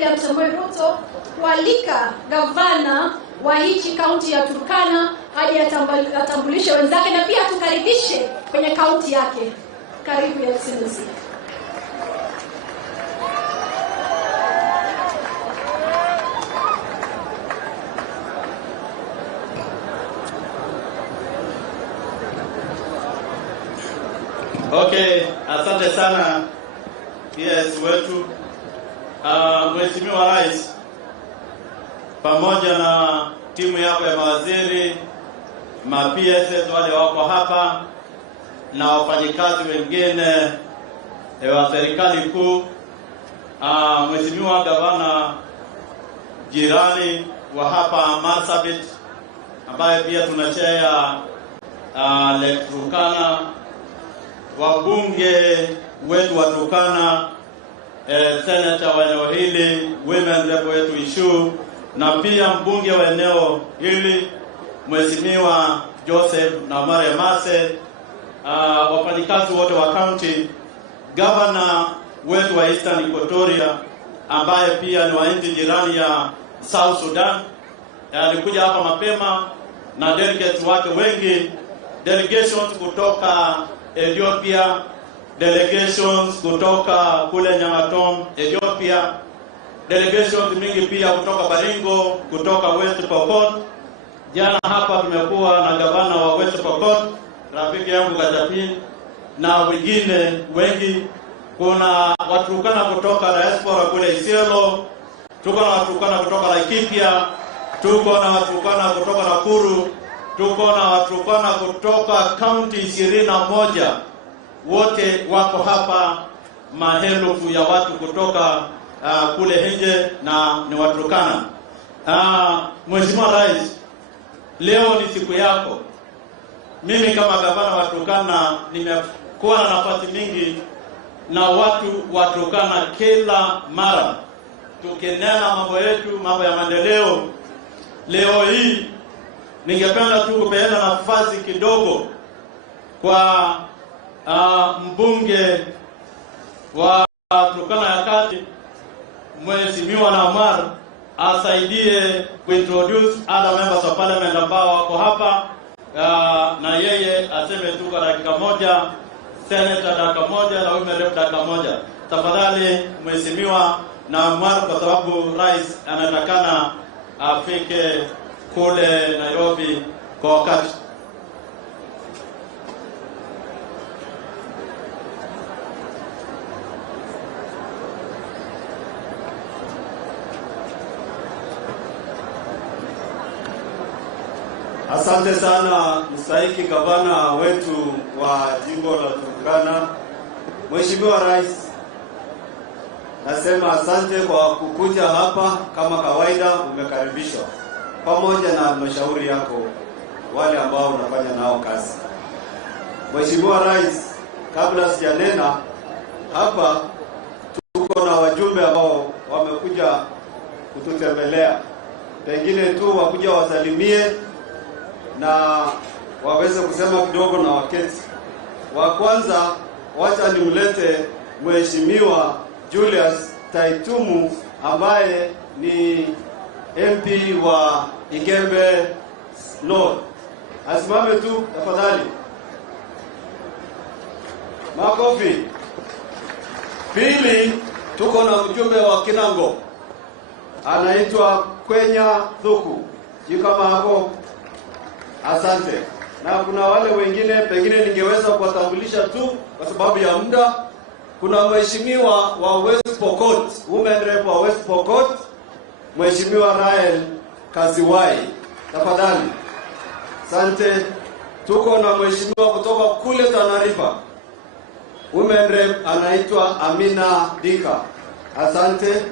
William Samoei Ruto kualika gavana wa hichi kaunti ya Turkana hadi atambulishe wenzake na pia tukaribishe kwenye kaunti yake. Karibu ya Excellency. Okay, asante sana PS wetu. Mheshimiwa Rais, pamoja na timu yako ya mawaziri, ma-PS wale wako hapa na wafanyikazi wengine wa serikali kuu, Mheshimiwa Gavana jirani wa hapa Marsabit ambaye pia tunashare Lake Turkana, wabunge wetu wa Turkana, senator wa eneo hili, women rep wetu Ishu, na pia mbunge wa eneo hili Mheshimiwa Joseph na Maria Mase, wafanyikazi wote wa county, governor wetu wa Eastern Equatoria ambaye pia ni wa nchi jirani ya South Sudan, alikuja hapa mapema na delegates wake wengi, delegations kutoka Ethiopia, delegations kutoka kule Nyamatom, Ethiopia, delegations mingi pia kutoka Baringo, kutoka West Pokot. Jana hapa tumekuwa na gavana wa West Pokot, rafiki yangu Gachagua, na wengine wengi. Kuna Waturkana kutoka diaspora kule Isiolo, tuko na Waturkana kutoka Laikipia, tuko na Waturkana kutoka Nakuru, tuko na Waturkana kutoka county 21. Wote wako hapa, maelfu ya watu kutoka kule nje na ni Waturkana. Mheshimiwa Rais, leo ni siku yako. Mimi kama gavana wa Turkana nimekuwa na nafasi mingi na watu wa Turkana kila mara tukinena mambo yetu, mambo ya maendeleo. Leo hii ningependa tu kupeana nafasi kidogo kwa mbunge wa Turkana ya Kati, Mheshimiwa Namar, asaidie kuintroduce other members of parliament ambao wako hapa, na yeye aseme tu kwa dakika moja, senator dakika moja na women rep dakika moja. Tafadhali Mheshimiwa Namar, kwa sababu rais anatakana afike kule Nairobi kwa wakati. Asante sana mstahiki gavana wetu wa jimbo la Turkana. Mheshimiwa Rais, nasema asante kwa kukuja hapa. Kama kawaida umekaribishwa pamoja na halmashauri yako, wale ambao unafanya nao kazi. Mheshimiwa Rais, kabla sijanena hapa, tuko na wajumbe ambao wamekuja kututembelea. Pengine tu wakuja wasalimie na waweze kusema kidogo na waketi. Wa kwanza, wacha nimlete Mheshimiwa Julius Taitumu ambaye ni MP wa Igembe North. Asimame tu tafadhali. Makofi. Pili, tuko na mjumbe wa Kinango, anaitwa Kwenya Thuku. Kama hapo, asante. Na kuna wale wengine pengine ningeweza kuwatambulisha tu kwa sababu ya muda. Kuna mheshimiwa wa West Pokot, women rep wa West Pokot, Mheshimiwa Rael Kaziwai. Tafadhali. Asante. Tuko na mheshimiwa kutoka kule Tana River, women rep anaitwa Amina Dika. Asante.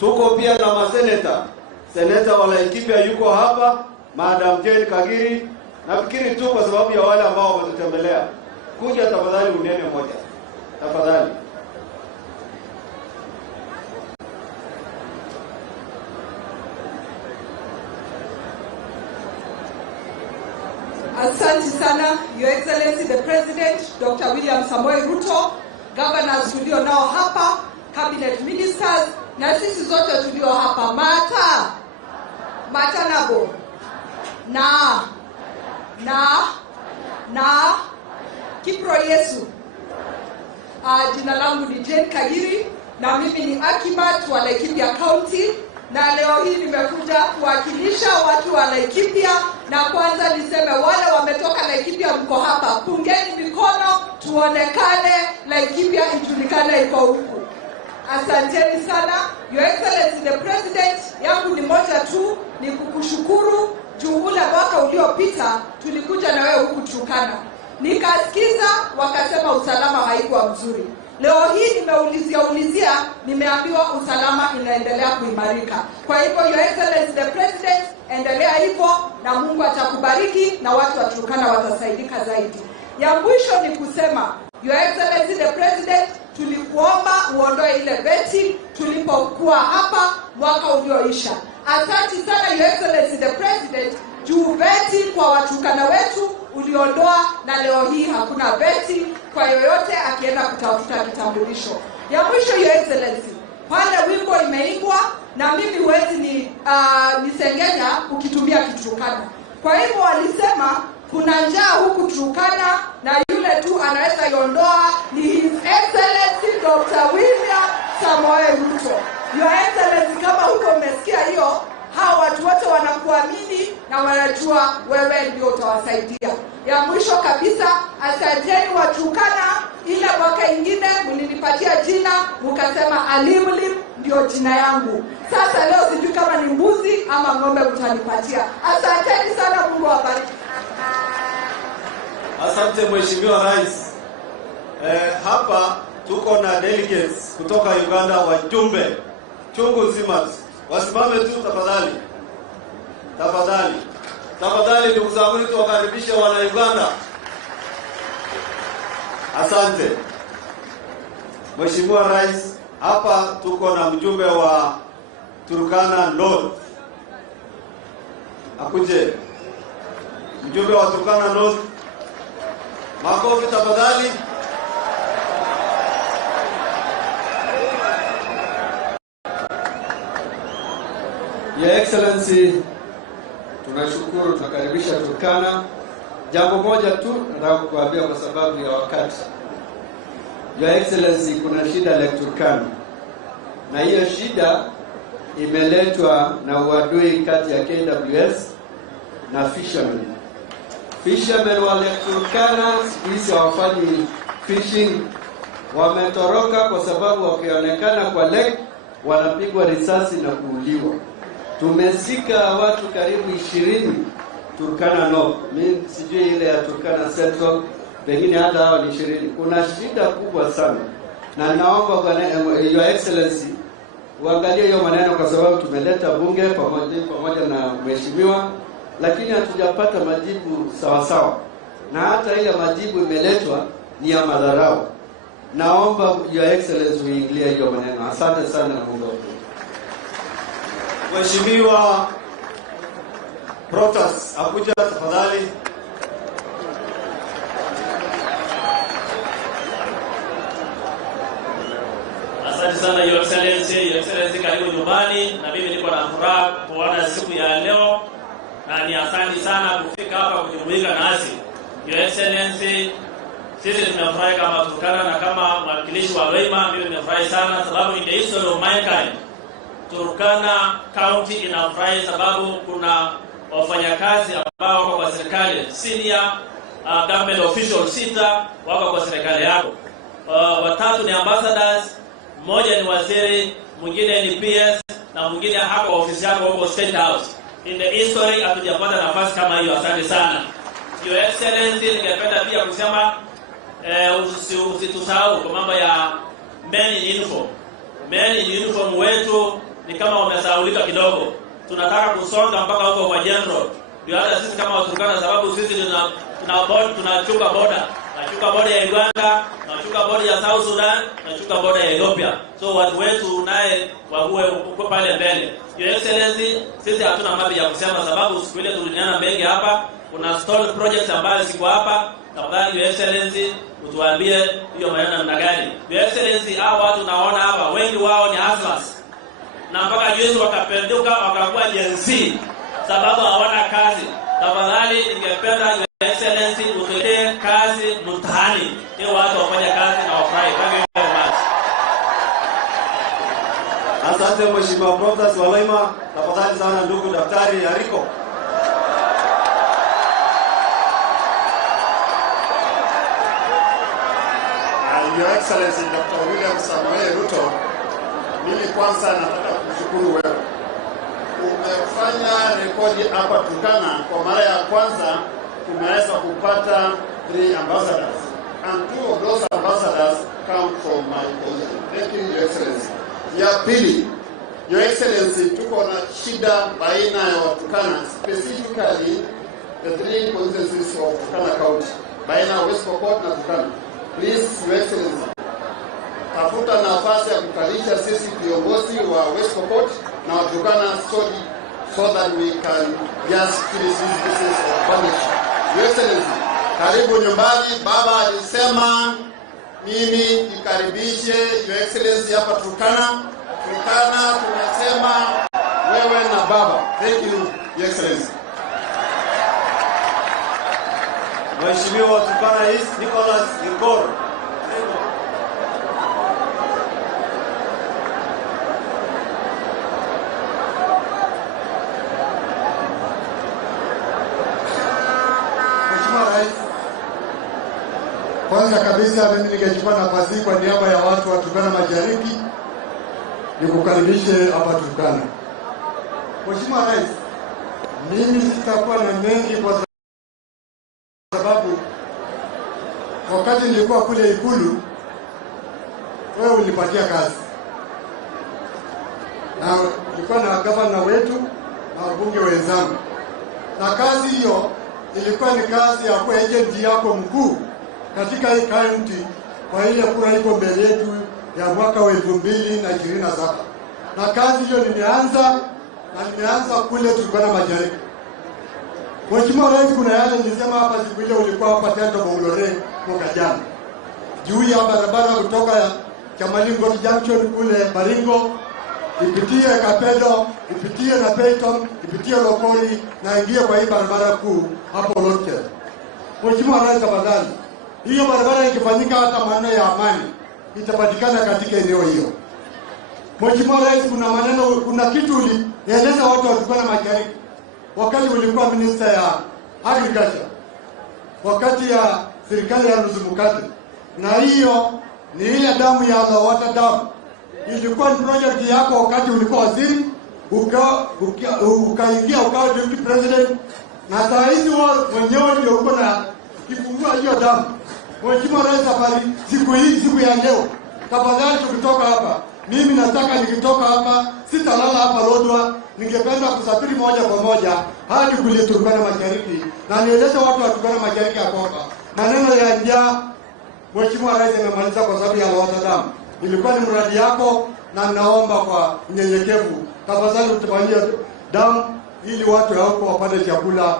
Tuko pia na maseneta. Seneta wa Laikipia yuko hapa, Madam Jane Kagiri. Nafikiri tu kwa sababu ya wale ambao wametutembelea, kuja tafadhali unene moja. Tafadhali. Asante sana, Your Excellency the President, Dr. William Samoei Ruto, governors tulio nao hapa, cabinet ministers, na sisi zote tulio hapa, Mata nabo na Kipro Yesu. Jina langu ni Jane Kagiri na mimi ni Akibat wa Laikipia County, na leo hii nimekuja kuwakilisha watu wa Laikipia. Na kwanza niseme wale wametoka Laikipia mko hapa, pungeni mikono tuonekane, Laikipia ijulikane iko huku. Asanteni sana. Your Excellency the President, yangu ni moja tu, ni kukushukuru juu ule mwaka uliopita tulikuja na wewe huku Turkana. Nikasikiza wakasema usalama haikuwa mzuri. Leo hii nimeulizia, nimeambiwa usalama inaendelea kuimarika. Kwa hivyo Your Excellency the President, endelea hivyo na Mungu atakubariki na watu wa Turkana watasaidika zaidi. Ya mwisho ni kusema Your Excellency the President, tulikuomba uondoe ile beti tulipokuwa hapa mwaka ulioisha. Asante sana Your Excellency the President, juu beti kwa Waturkana wetu uliondoa, na leo hii hakuna beti kwa yoyote akienda kutafuta kitambulisho. Ya mwisho Your Excellency, pale wimbo imeimbwa na mimi huwezi nisengenya ukitumia Kiturkana. Kwa hivyo walisema kuna njaa huku Turkana na yule tu anaweza iondoa ni His Excellency Dr. William Samoei Ruto. Your Excellency, kama huko umesikia hiyo, hao watu wote wanakuamini na wanajua wewe ndio utawasaidia. Ya mwisho kabisa, asanteni wa Turkana. Ile mwaka ingine mlinipatia jina mkasema Alimlim ndio jina yangu. Sasa leo sijui kama ni mbuzi ama ng'ombe mtanipatia. Asanteni sana, Mungu awabariki. Asante Mheshimiwa Rais. Hapa tuko na delegates kutoka Uganda, wajumbe chungu nzima. Wasimame tu tafadhali. Tafadhali ndugu zangu, tuwakaribishe wana Uganda. Asante. Mheshimiwa Rais, hapa tuko na mjumbe wa Turkana North. Akuje. Mjumbe wa Turkana North. Makofi tafadhali. Your Excellency, tunashukuru, tunakaribisha Turkana. Jambo moja tu nataka kukuambia kwa sababu ya wakati. Your Excellency, kuna shida la Turkana. Na hiyo shida imeletwa na uadui kati ya KWS na fishermen. Fishermen wa Turkana sisi hawafanyi fishing, wametoroka kwa sababu wakionekana kwa lake wanapigwa risasi na kuuliwa. Tumesika watu karibu 20 Turkana North. Mimi sijui ile ya Turkana Central, pengine hata hao ni 20. Kuna shida kubwa sana. Na naomba Your Excellency uangalie hiyo maneno kwa sababu tumeleta bunge pamoja na mheshimiwa, lakini hatujapata majibu sawa sawa. Na hata ile majibu imeletwa ni ya madharau. Naomba Your Excellency uingilie hiyo maneno. Asante sana na Mungu awabariki. Mheshimiwa Protas, akuja tafadhali. Asante sana Your Excellency, karibu nyumbani, na mimi niko na furaha kuona siku ya leo, na ni asante sana kufika hapa kujumuika nasi. Your Excellency, sisi tumefurahi kama Turkana na kama mwakilishi wa Loima, mimi nimefurahi sana sababu in the history of mankind Turkana County inafurahi sababu kuna wafanyakazi ambao wako kwa serikali, senior government officials 6 wako kwa serikali yako. Watatu ni ambassadors, mmoja ni waziri, mwingine ni PS na mwingine hako ofisi yako huko State House. In the history hatujapata nafasi kama hiyo. Asante sana Your Excellency. Ningependa pia kusema usitusahau kwa mambo ya men in uniform. Men in uniform wetu ni kama wamesahaulika kidogo. Tunataka kusonga mpaka huko kwa general. Ndio hata sisi kama Waturkana, sababu sisi tunachunga border. Tunachunga border ya Uganda, tunachunga border ya South Sudan, tunachunga border ya Ethiopia. So watu wetu naye wawe uko pale mbele. Your Excellency, sisi hatuna mambo ya kusema sababu siku ile tuliniana mengi hapa. Kuna stall projects ambazo ziko hapa. Tafadhali Your Excellency, utuambie hiyo maneno namna gani. Your Excellency, hao watu naona hapa wengi wao ni hustlers. na mpaka juzi wakapenduka wakakuwa Gen Z sababu hawana kazi. Tafadhali ningependa Your Excellency utuletee kazi mtaani ili watu wafanye kazi na wafurahi. Thank you very much. Asante Mheshimiwa Protas Walaima. Tafadhali sana ndugu Daktari Ariko. Your Excellency Dr. William Samoei Ruto, mimi kwanza nataka kushukuru wewe. Umefanya rekodi hapa Turkana. Kwa mara ya kwanza tumeweza kupata 3 ambassadors and 2 of those ambassadors come from my position. Thank you, Your Excellency. Ya pili, Your Excellency, tuko na shida baina ya Turkana, specifically the 3 constituencies of Turkana County, baina ya West Pokot na Turkana. Please, Your Excellency, tafuta nafasi ya kukalisha sisi viongozi wa West Pokot na Turkana so that we can just finish this business of partnership. Your Excellency, karibu nyumbani. Baba alisema mimi nikaribishe Your Excellency hapa Turkana. Turkana tumesema wewe na baba. Thank you, Your Excellency. Mheshimiwa Turkana East Nicholas Ngor. Mheshimiwa Rais, kwanza kabisa mimi ningechukua nafasi kwa niaba ya watu wa Turkana Mashariki nikukaribishe hapa Turkana. Mheshimiwa Rais, mimi sitakuwa na mengi kwa sababu wakati nilikuwa kule Ikulu wewe ulipatia kazi. Na nilikuwa na gavana wetu na wabunge wenzangu. Na kazi hiyo ilikuwa ni kazi ya kuwa agent yako mkuu katika hii county kwa ile kura iko mbele yetu ya mwaka wa 2027. Na kazi hiyo nimeanza kule Turkana Mashariki. Mheshimiwa Rais, kuna yale nilisema hapa siku ile ulikuwa hapa Tento Bongolore mwaka jana. Juu ya barabara kutoka Chamalingo Junction kule Baringo, ipitie Kapedo, ipitie na Peyton, ipitie Lokoli na ingie kwa hii barabara kuu hapo Lotte. Mheshimiwa Rais, tafadhali, hiyo barabara ikifanyika hata maneno ya amani itapatikana katika eneo hiyo. Mheshimiwa Rais, kuna kitu ulieleza watu wa Turkana Mashariki wakati ulikuwa minister ya agriculture, wakati ya serikali ya Nuzumukati, na hiyo ni ile damu ya Lawata damu. Ilikuwa ni project yako wakati ulikuwa waziri, ukaingia ukawa deputy president, na saa hizi wao mwenyewe ndio uko na kifungua hiyo damu. Mheshimiwa Rais, safari siku ya leo, tafadhali tukitoka hapa, mimi nataka nikitoka hapa sitalala hapa Lodwar, ningependa kusafiri moja kwa moja hadi kule Turkana Mashariki na nieleze watu wa Turkana Mashariki kwamba maneno ya njaa Mheshimiwa Rais amemaliza kwa sababu ya Lawata damu. Ilikuwa ni mradi yako na naomba kwa unyenyekevu tafadhali utufanyie damu ili watu hao wapate chakula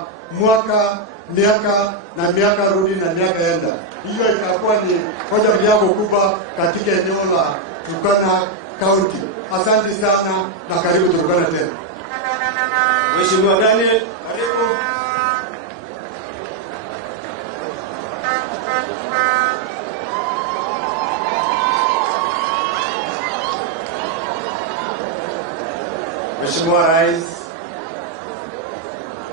miaka rudi na miaka enda. Hiyo itakuwa ni hoja yako kubwa katika eneo la Turkana County. Asante sana na karibu Turkana tena. Mheshimiwa Daniel, karibu. Mheshimiwa Rais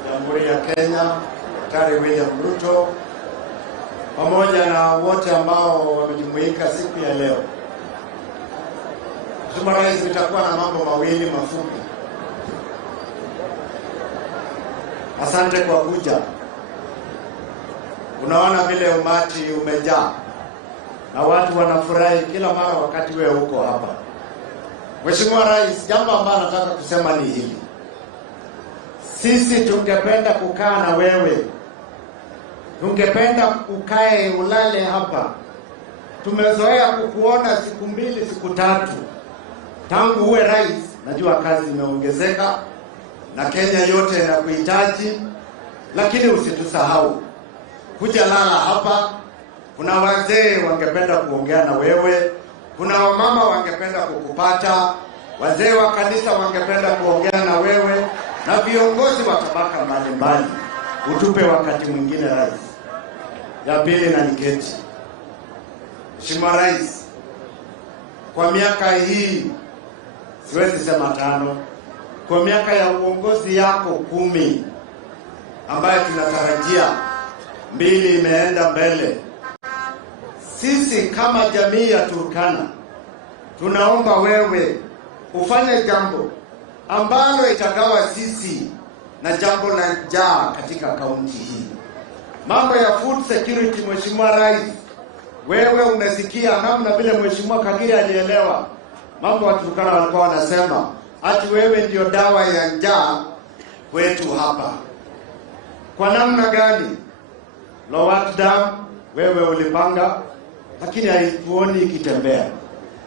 Jamhuri ya Kenya Daktari William Ruto, pamoja na wote ambao wamejumuika siku ya leo. Mheshimiwa Rais, nitakuwa na mambo mawili mafupi. Asante kwa kuja. Unaona vile umati umejaa na watu wanafurahi kila mara wakati wewe uko hapa. Mheshimiwa Rais, jambo ambalo nataka kusema ni hili. Sisi tungependa kukaa na wewe. Tungependa ukae ulale hapa. Tumezoea kukuona siku 2 siku 3. Tangu uwe rais, najua kazi imeongezeka na Kenya yote inakuhitaji, lakini usitusahau. Kuja lala hapa. Kuna wazee wangependa kuongea na wewe, kuna wamama wangependa kukupata, wazee wa kanisa wangependa kuongea na wewe na viongozi wa tabaka mbalimbali. Utupe wakati mwingine rais. Ya pili na niketi. Mheshimiwa Rais, kwa miaka hii siwezi sema 5, kwa miaka ya uongozi yako 10 ambayo tunatarajia 2 imeenda mbele, sisi kama jamii ya Turkana tunaomba wewe ufanye jambo ambalo itagawa sisi na jambo la njaa katika kaunti hii. Mambo ya food security, Mheshimiwa Rais, wewe umesikia namna vile Mheshimiwa Kagiri alielewa. Mambo wa Turkana walikuwa wanasema ati wewe ndio dawa ya njaa kwetu hapa. Kwa namna gani? Lowat Dam wewe ulipanga, lakini haituoni ikitembea.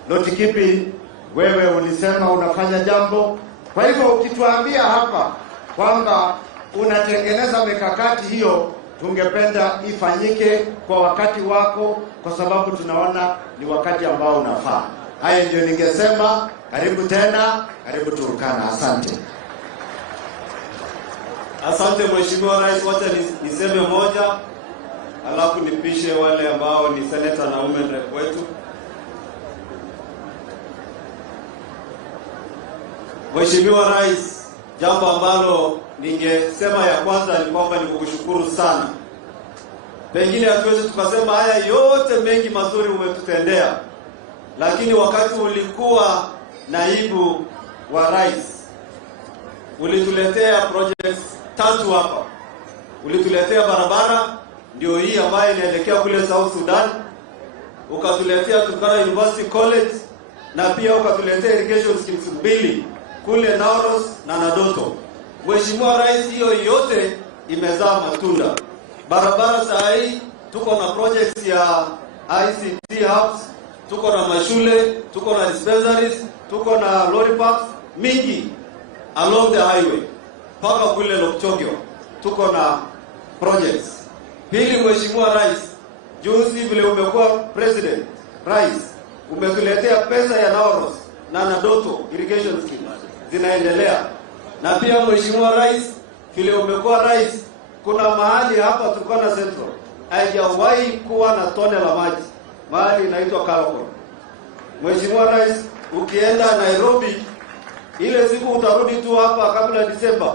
Lotikipi wewe ulisema unafanya jambo. Kwa hivyo ukituambia hapa kwamba unatengeneza mikakati hiyo, tungependa ifanyike kwa wakati wako, kwa sababu tunaona ni wakati ambao unafaa. Haya ndio ningesema. Karibu tena, karibu Turkana. Asante. Asante Mheshimiwa Rais, wote niseme moja, alafu nipishe wale ambao ni senator na women rep wetu. Mheshimiwa Rais, jambo ambalo ningesema ya kwanza ni kwamba ni kukushukuru sana. Pengine hatuwezi tukasema haya yote mengi mazuri umetutendea, lakini wakati ulikuwa naibu wa rais ulituletea projects 3 hapa. Ulituletea barabara, ndio hii ambayo inaelekea kule South Sudan. Ukatuletea Turkana University College, na pia ukatuletea irrigation schemes 2 kule Nauros na Nadoto. Mheshimiwa Rais, hiyo yote imezaa matunda. Barabara saa hii tuko na projects ya ICT hubs, tuko na mashule, tuko na dispensaries, tuko na lorry parks mingi along the highway paka kule Lokchogyo, tuko na projects. Pili, Mheshimiwa Rais, juzi vile umekuwa president, rais, umetuletea pesa ya Nauros na Nadoto irrigation scheme zinaendelea. Na pia Mheshimiwa Rais, vile umekuwa rais, kuna mahali hapa Turkana Central haijawahi kuwa na tone la maji, mahali inaitwa Kalokon. Mheshimiwa Rais, ukienda Nairobi ile siku utarudi tu hapa kabla Disemba,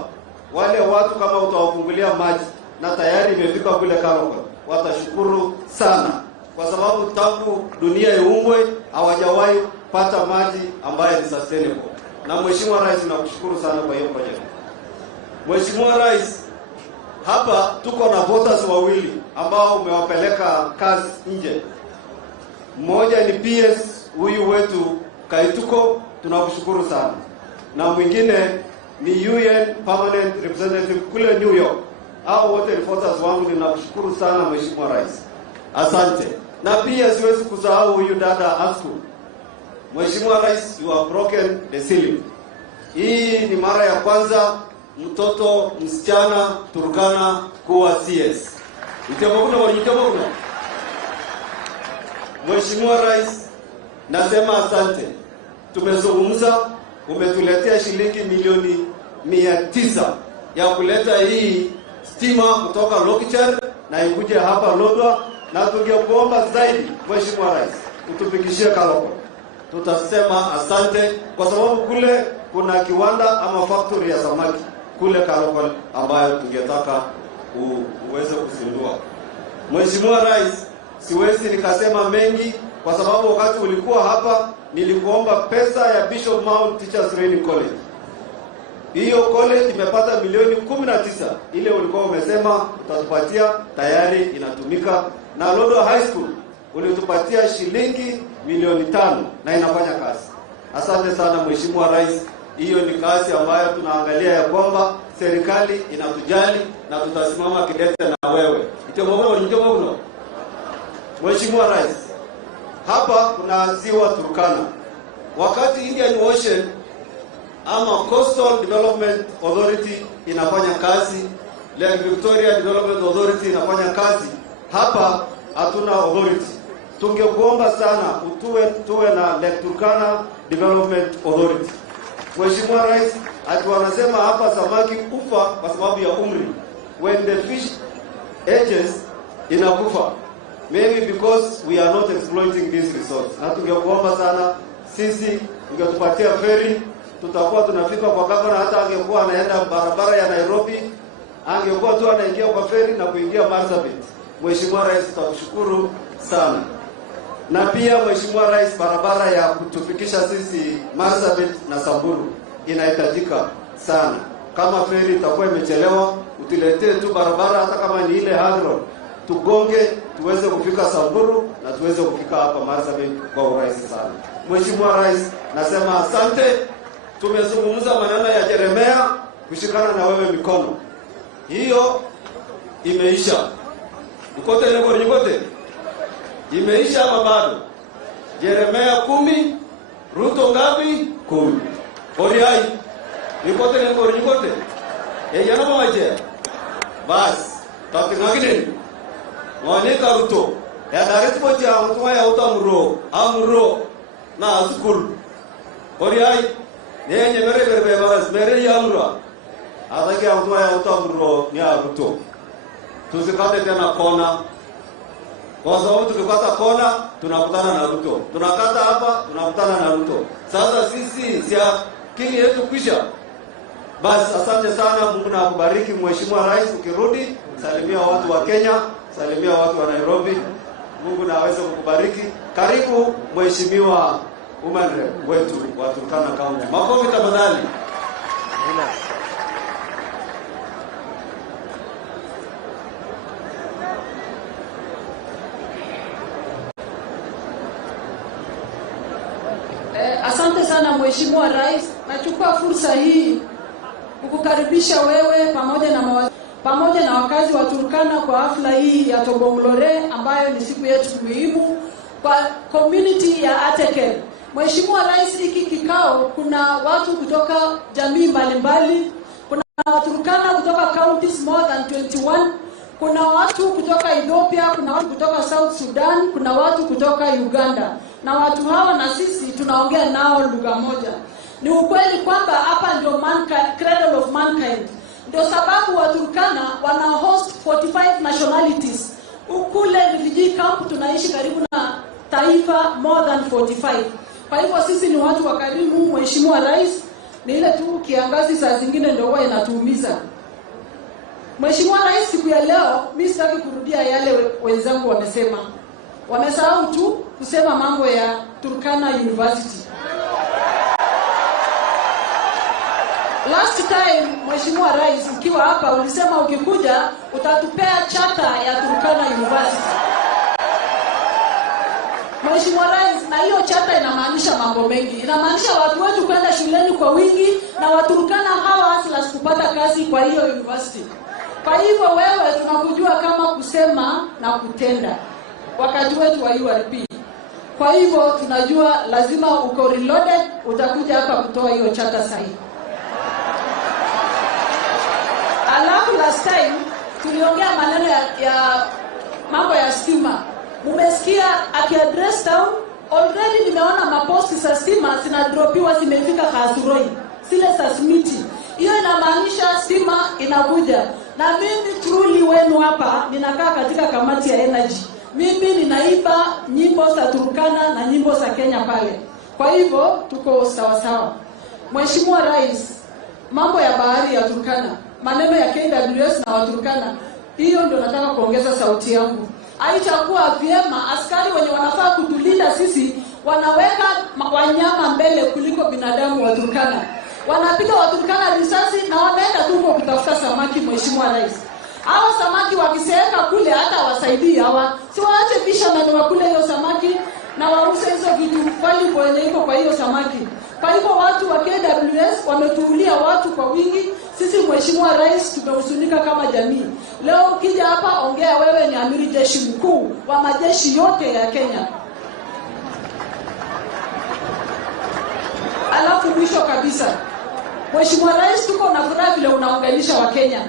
wale watu kama utawafungulia maji na tayari imefika kule Kalokon, watashukuru sana, kwa sababu tangu dunia iumbwe hawajawahi pata maji ambayo ni sustainable. Na Mheshimiwa Rais, nakushukuru sana kwa hiyo project. Mheshimiwa Rais, hapa tuko na voters 2 ambao umewapeleka kazi nje. Mmoja ni PS huyu wetu Kaituko, tunakushukuru sana. Na mwingine ni UN permanent representative kule New York. Hao wote ni voters wangu, ninakushukuru sana Mheshimiwa Rais. Asante. Na pia siwezi kusahau huyu dada Asku. Mheshimiwa Rais, you have broken the ceiling. Hii ni mara ya kwanza mtoto msichana Turkana kuwa CS. Itamokuno. Mheshimiwa Rais, nasema asante. Tumezungumza, umetuletea shilingi milioni 900 ya kuleta hii stima kutoka Lokichar na ikuje hapa Lodwa, na tungekuomba zaidi Mheshimiwa Rais utufikishie Kaloko. Tutasema asante, kwa sababu kule kuna kiwanda ama factory ya samaki kule Kaloko ambayo tungetaka uweze kuzindua. Mheshimiwa Rais, siwezi nikasema mengi, kwa sababu wakati ulikuwa hapa nilikuomba pesa ya Bishop Mount Teachers Training College. Hiyo college imepata milioni 19, ile ulikuwa umesema utatupatia, tayari inatumika. Na Lodwa High School ulitupatia shilingi milioni 5 na inafanya kazi. Asante sana Mheshimiwa Rais, hiyo ni kazi ambayo tunaangalia ya kwamba serikali inatujali na tutasimama kidete na wewe. Itomono. Mheshimiwa Rais, hapa kuna ziwa Turkana. Wakati Indian Ocean ama Coastal Development Authority inafanya kazi, Lake Victoria Development Authority inafanya kazi, hapa hatuna authority. Tungekuomba sana tuwe na Lake Turkana Development Authority. Mheshimiwa Rais, ati wanasema hapa samaki kufa kwa sababu ya umri. When the fish ages inakufa. Maybe because we are not exploiting this resource. Na tungekuomba sana sisi ungetupatia ferry, tutakuwa tunafika kwa gavana, hata angekuwa anaenda barabara ya Nairobi, angekuwa tu anaingia kwa ferry na kuingia Marsabit. Mheshimiwa Rais, tutakushukuru sana. Na pia Mheshimiwa Rais, barabara ya kutufikisha sisi Marsabit na Samburu inahitajika sana. Kama ferry itakuwa imechelewa, utiletee tu barabara hata kama ni ile hard road. Tugonge tuweze kufika Samburu na tuweze kufika hapa Marsabit kwa urahisi sana. Mheshimiwa Rais, nasema asante. Tumezungumza maneno ya Jeremia kushikana na wewe mikono. Hiyo imeisha. Ukote lebo nyote. Imeisha ama bado? Jeremia 10, Ruto ngapi? 10. Oriai. Ukote lebo nyote. Yana maje. Bas, takinagine. Mwanika Ruto. Ya dareti moja mtu ya utamuro, amuro na school. Oriai. Nenye mere baras mere ya amura. Ataki mtu ya utamuro ni Ruto. Tusikate tena kona. Kwa sababu tukikata kona tunakutana na Ruto. Tunakata hapa tunakutana na Ruto. Sasa sisi sia kili yetu kwisha. Basi asante sana, Mungu na akubariki Mheshimiwa Rais. Ukirudi salimia watu wa Kenya, salimia watu wa Nairobi. Mungu na aweze kukubariki. Karibu Mheshimiwa Umande wetu wa Turkana County. Makofi tafadhali. Asante sana Mheshimiwa Rais. Nachukua fursa hii kukukaribisha wewe pamoja na wakazi wa Turkana kwa hafla hii ya Tobongolore ambayo ni siku yetu muhimu kwa community ya Atekel. Mheshimiwa Rais, hiki kikao kuna watu kutoka jamii mbalimbali, kuna Turkana kutoka counties more than 21, kuna watu kutoka Ethiopia, kuna watu kutoka South Sudan, kuna watu kutoka Uganda. Na watu hawa na sisi tunaongea nao lugha moja. Ni ukweli kwamba hapa ndio cradle of mankind. Ndio sababu wa Turkana wana host 45 nationalities. Ukule refugee camp tunaishi karibu na taifa more than 45. Kwa hivyo sisi ni watu wa karimu. Mheshimiwa Rais, ni ile tu kiangazi saa zingine ndio huwa inatuumiza. Mheshimiwa Rais, siku ya leo mimi sitaki kurudia yale wenzangu wamesema. Wamesahau tu kusema mambo ya Turkana University. Last time Mheshimiwa Rais ukiwa hapa ulisema ukikuja utatupea charter ya Turkana University. Mheshimiwa Rais, na hiyo charter inamaanisha mambo mengi. Inamaanisha watu wetu kwenda shuleni kwa wingi na Waturkana hawa hustlers kupata kazi kwa hiyo university. Kwa hivyo wewe tunakujua kama kusema na kutenda wakati wetu wa URP. Kwa hivyo tunajua lazima uko reloaded, utakuja hapa kutoa hiyo charter sahihi. Alafu last time tuliongea maneno ya mambo ya stima. Mmesikia akiaddress town, already nimeona maposti za stima zinadropiwa zimefika Kasuroi, zile za Smiti. Hiyo inamaanisha stima inakuja. Na mimi truly wenu hapa ninakaa katika kamati ya energy. Mimi ninaimba nyimbo za Turkana na nyimbo za Kenya pale. Kwa hivyo tuko sawa sawa. Mheshimiwa Rais, mambo ya bahari ya Turkana, maneno ya KWS na Waturkana, hiyo ndio nataka kuongeza sauti yangu. Haitakuwa vyema askari wenye wanafaa kutulinda sisi wanaweka wanyama mbele kuliko binadamu wa Turkana. Wanapiga Waturkana risasi na wameenda tu kwa kutafuta samaki. Mheshimiwa Rais, hao samaki wakiseeka kule hata wasaidii hawa. Si waache fishermen wakule hiyo samaki na wauze hizo vitu valuable yenye iko kwa hiyo samaki. Kwa hivyo watu wa KWS wametuulia watu kwa wingi. Sisi Mheshimiwa Rais tumehuzunika kama jamii. Leo ukija hapa ongea wewe ni amiri jeshi mkuu wa majeshi yote ya Kenya. Alafu mwisho kabisa, Mheshimiwa Rais, tuko na furaha vile unaunganisha wa Kenya.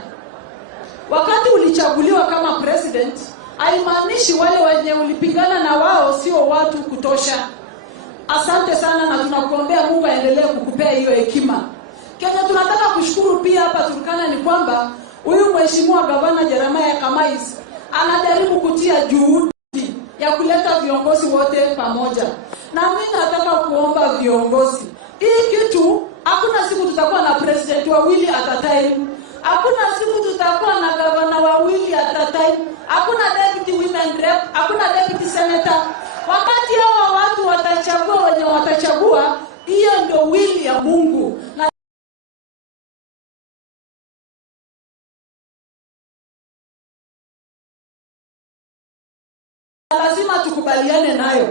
Wakati ulichaguliwa kama president, haimaanishi wale wenye ulipingana na wao sio watu kutosha. Asante sana na tunakuombea Mungu aendelee kukupea hiyo hekima. Kenya tunataka kushukuru pia hapa Turkana ni kwamba huyu mheshimiwa gavana Jeremiah Kamais anajaribu kutia juhudi ya kuleta viongozi wote pamoja. Na mimi nataka kuomba viongozi, hii kitu hakuna siku tutakuwa na president wawili at a time. Hakuna siku tutakuwa na gavana wawili at a time. Hakuna deputy women rep, hakuna deputy senator. Wakati hao watu watachagua wenye watachagua, hiyo ndio will ya Mungu. Na lazima tukubaliane nayo.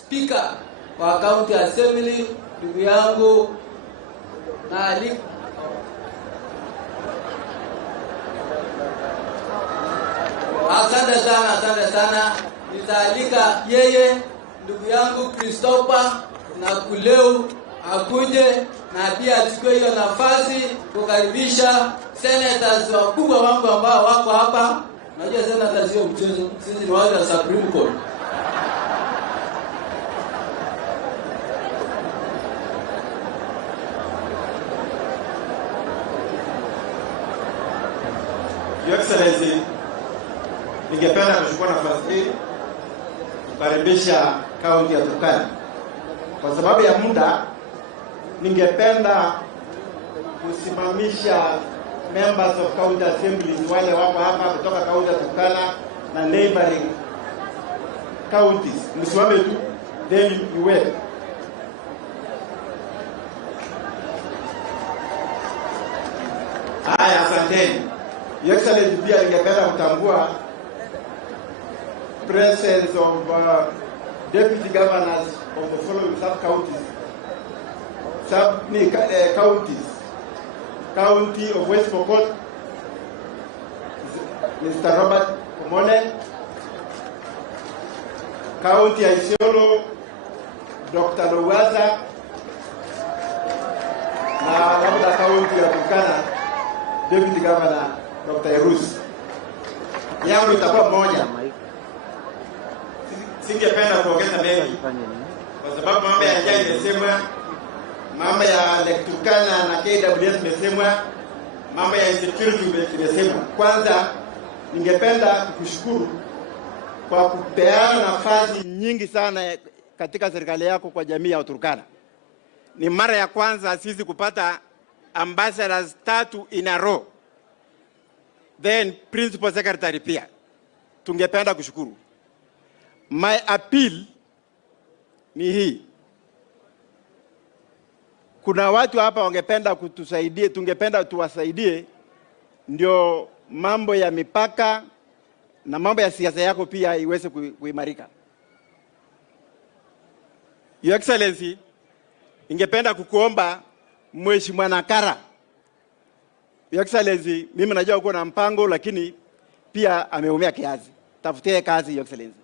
Speaker wa County Assembly ndugu yangu na asante sana nitaalika yeye ndugu yangu Christopher na Kuleu akuje na pia achukue hiyo nafasi kukaribisha senators wakubwa wangu ambao wako hapa. Najua senators sio mchezo, sisi ni wale wa Supreme Court. Your Excellency, ningependa kuchukua nafasi hii kukaribisha kaunti ya Turkana. Kwa sababu ya muda, ningependa kusimamisha members of county assemblies wale wako hapa kutoka kaunti ya Turkana na neighboring counties. Msiwame tu, then you wait. Haya, asanteni. Your Excellency, pia ningependa kutambua presence of deputy governors of the following sub-counties. Counties. County of West Pokot, Mr. Robert Komone. County ya Isiolo, Dr. Lowassa. Na labda county ya Turkana, deputy governor Dr. Yerus. Yangu itakuwa moja. Singependa kuongeza mengi kwa sababu mambo ya njaa imesemwa, mambo ya Turkana na KWS imesemwa, mambo ya insecurity imesemwa. Kwanza ningependa kukushukuru kwa kupeana nafasi nyingi sana katika serikali yako kwa jamii ya Turkana. Ni mara ya kwanza sisi kupata ambassadors 3 in a row. Then principal secretary pia. Tungependa kushukuru. My appeal ni hii. Kuna watu hapa wangependa kutusaidia, tungependa tuwasaidie, ndio mambo ya mipaka na mambo ya siasa yako pia iweze kuimarika. Your Excellency, ningependa kukuomba Mheshimiwa Nakara. Your Excellency, mimi najua uko na mpango lakini pia ameumia kiasi. Tafutie kazi, Your Excellency.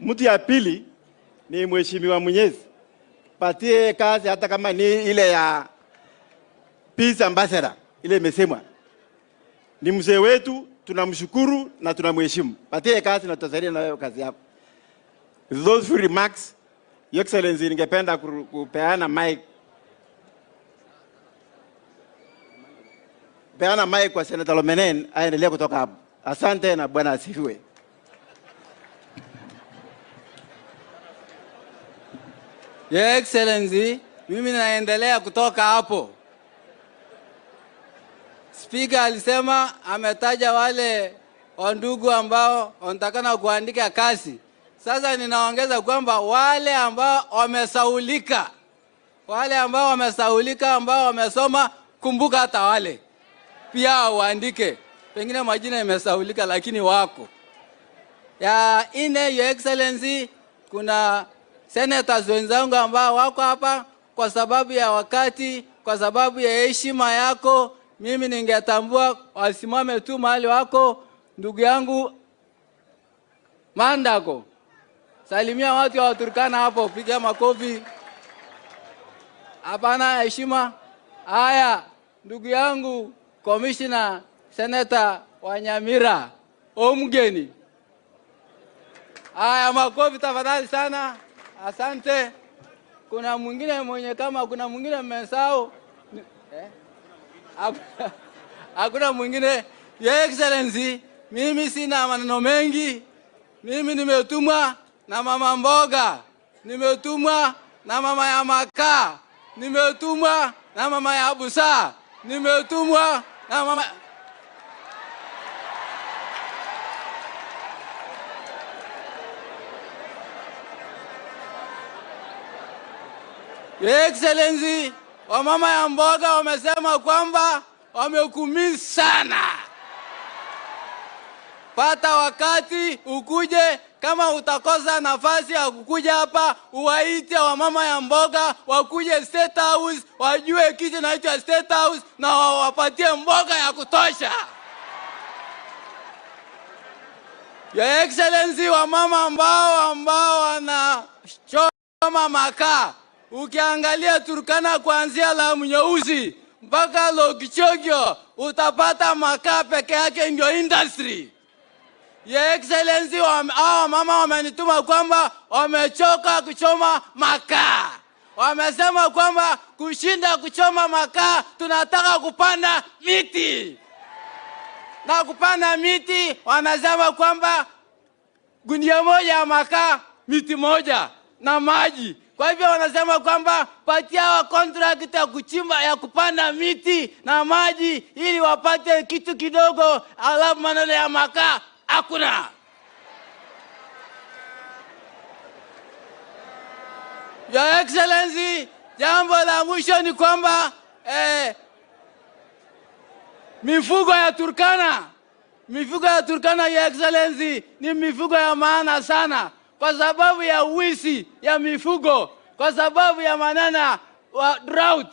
Mtu ya pili ni Mheshimiwa Mwenyezi. Patie kazi hata kama ni ile ya Peace Ambassador, ile imesemwa. Ni mzee wetu, tunamshukuru na tunamheshimu. Patie kazi na tutasaidia na wewe kazi yako. With those few remarks, Your Excellency, ningependa kupeana mic. Peana mic kwa Senator Lomenen aendelee kutoka hapo. Asante na Bwana asifiwe. Your Excellency, mimi naendelea kutoka hapo. Speaker alisema ametaja wale wandugu ambao wanatakana kuandika kazi. Sasa ninaongeza kwamba wale ambao wamesaulika, ambao wamesoma, kumbuka hata wale pia waandike. Pengine majina yamesaulika lakini wako. Ya ine, Your Excellency, kuna senators wenzangu ambao wako hapa kwa sababu ya wakati, kwa sababu ya heshima yako. Mimi ningetambua wasimame tu mahali wako. Ndugu yangu Mandako, salimia watu wa Turkana hapo, piga makofi. Hapana heshima. Haya, ndugu yangu Commissioner Senator Wanyamira Omgeni. Haya, makofi tafadhali sana. Asante. Kuna mwingine mwenye kama kuna mwingine mmesahau? Hakuna mwingine. Your Excellency, mimi sina maneno mengi. Mimi nimetumwa na mama mboga, nimetumwa na mama ya makaa, nimetumwa na mama ya busa, nimetumwa na mama. Your Excellency, wamama ya mboga wamesema kwamba wamekumii sana. Pata wakati ukuje, kama utakosa nafasi ya kukuja hapa, uwaite wamama ya mboga wakuje State House, wajue kitu naitwa State House na wapatie mboga ya kutosha. Your Excellency, wamama ambao wanachoma makaa, ukiangalia Turkana kuanzia Lamu Nyeusi mpaka Lokichogyo, utapata makaa peke yake ndio industry. Your Excellency, hao mama wamenituma kwamba wamechoka kuchoma makaa. Wamesema kwamba kushinda kuchoma makaa, tunataka kupanda miti. Na kupanda miti, wanasema kwamba gunia moja ya makaa, miti moja na maji. Kwa hivyo wanasema kwamba patia wa contract ya kuchimba, ya kupanda miti na maji ili wapate kitu kidogo, alafu maneno ya makaa hakuna. Your Excellency, jambo la mwisho ni kwamba mifugo ya Turkana, Your Excellency, ni mifugo ya maana sana. Kwa sababu ya wizi ya mifugo, kwa sababu ya maneno wa drought,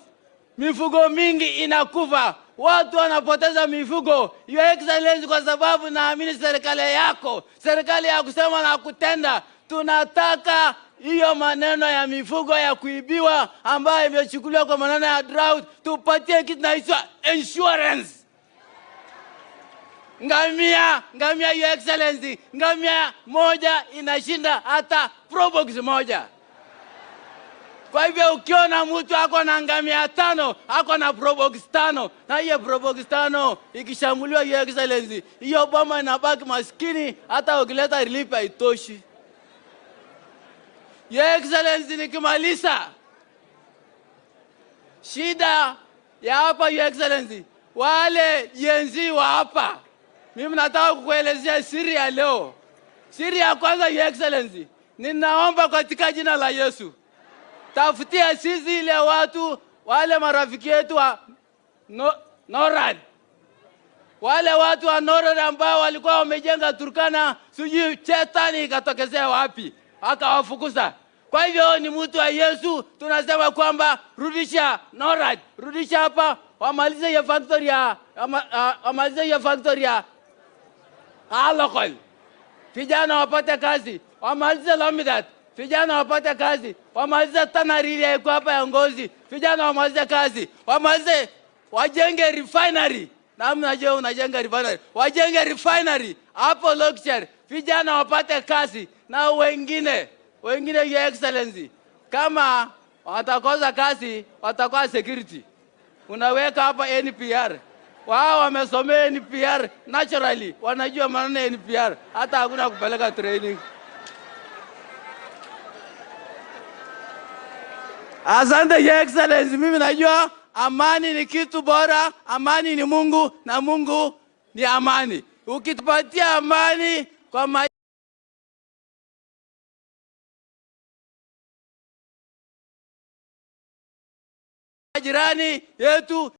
mifugo mingi inakufa, watu wanapoteza mifugo. Your Excellency, kwa sababu naamini serikali yako, serikali ya kusema na kutenda, tunataka hiyo maneno ya mifugo ya kuibiwa ambayo imechukuliwa kwa maneno ya drought, tupatie kitu naitwa insurance. Ngamia, Your Excellency, ngamia moja inashinda hata probox moja. Kwa hivyo ukiona mtu ako na ngamia 5, ako na probox 5, na hiyo probox 5 ikishambuliwa, Your Excellency, hiyo boma inabaki maskini, hata ukileta relief haitoshi. Your Excellency, nikimaliza, shida ya hapa, Your Excellency, wale jenzi wa hapa, mimi nataka kukuelezea siri ya leo. Siri ya kwanza, Your Excellency, ninaomba katika jina la Yesu, tafutia sisi ile watu wale marafiki yetu wa NORAD, wale watu wa NORAD ambao walikuwa wamejenga Turkana, sijui chetani ikatokezea wapi akawafukuza. Kwa hivyo ni mtu wa Yesu, tunasema kwamba rudisha NORAD, rudisha hapa, wamalize ya factory ya local, vijana wapate kazi, wamalize Lamidat, vijana wapate kazi, wamalize tanari ya iko hapa ya Ngozi, vijana wamalize kazi, wamalize, wajenge refinery. Na mnajua unajenga refinery, wajenge refinery hapo Lokcher, vijana wapate kazi. Na wengine Your Excellency, kama watakosa kazi watakuwa security, unaweka hapa NPR. Wao wamesomea NPR naturally, wanajua maana ya NPR, hata hakuna kupeleka training. Asante Your Excellency, mimi najua amani ni kitu bora, amani ni Mungu na Mungu ni amani. Ukitupatia amani kwa majirani yetu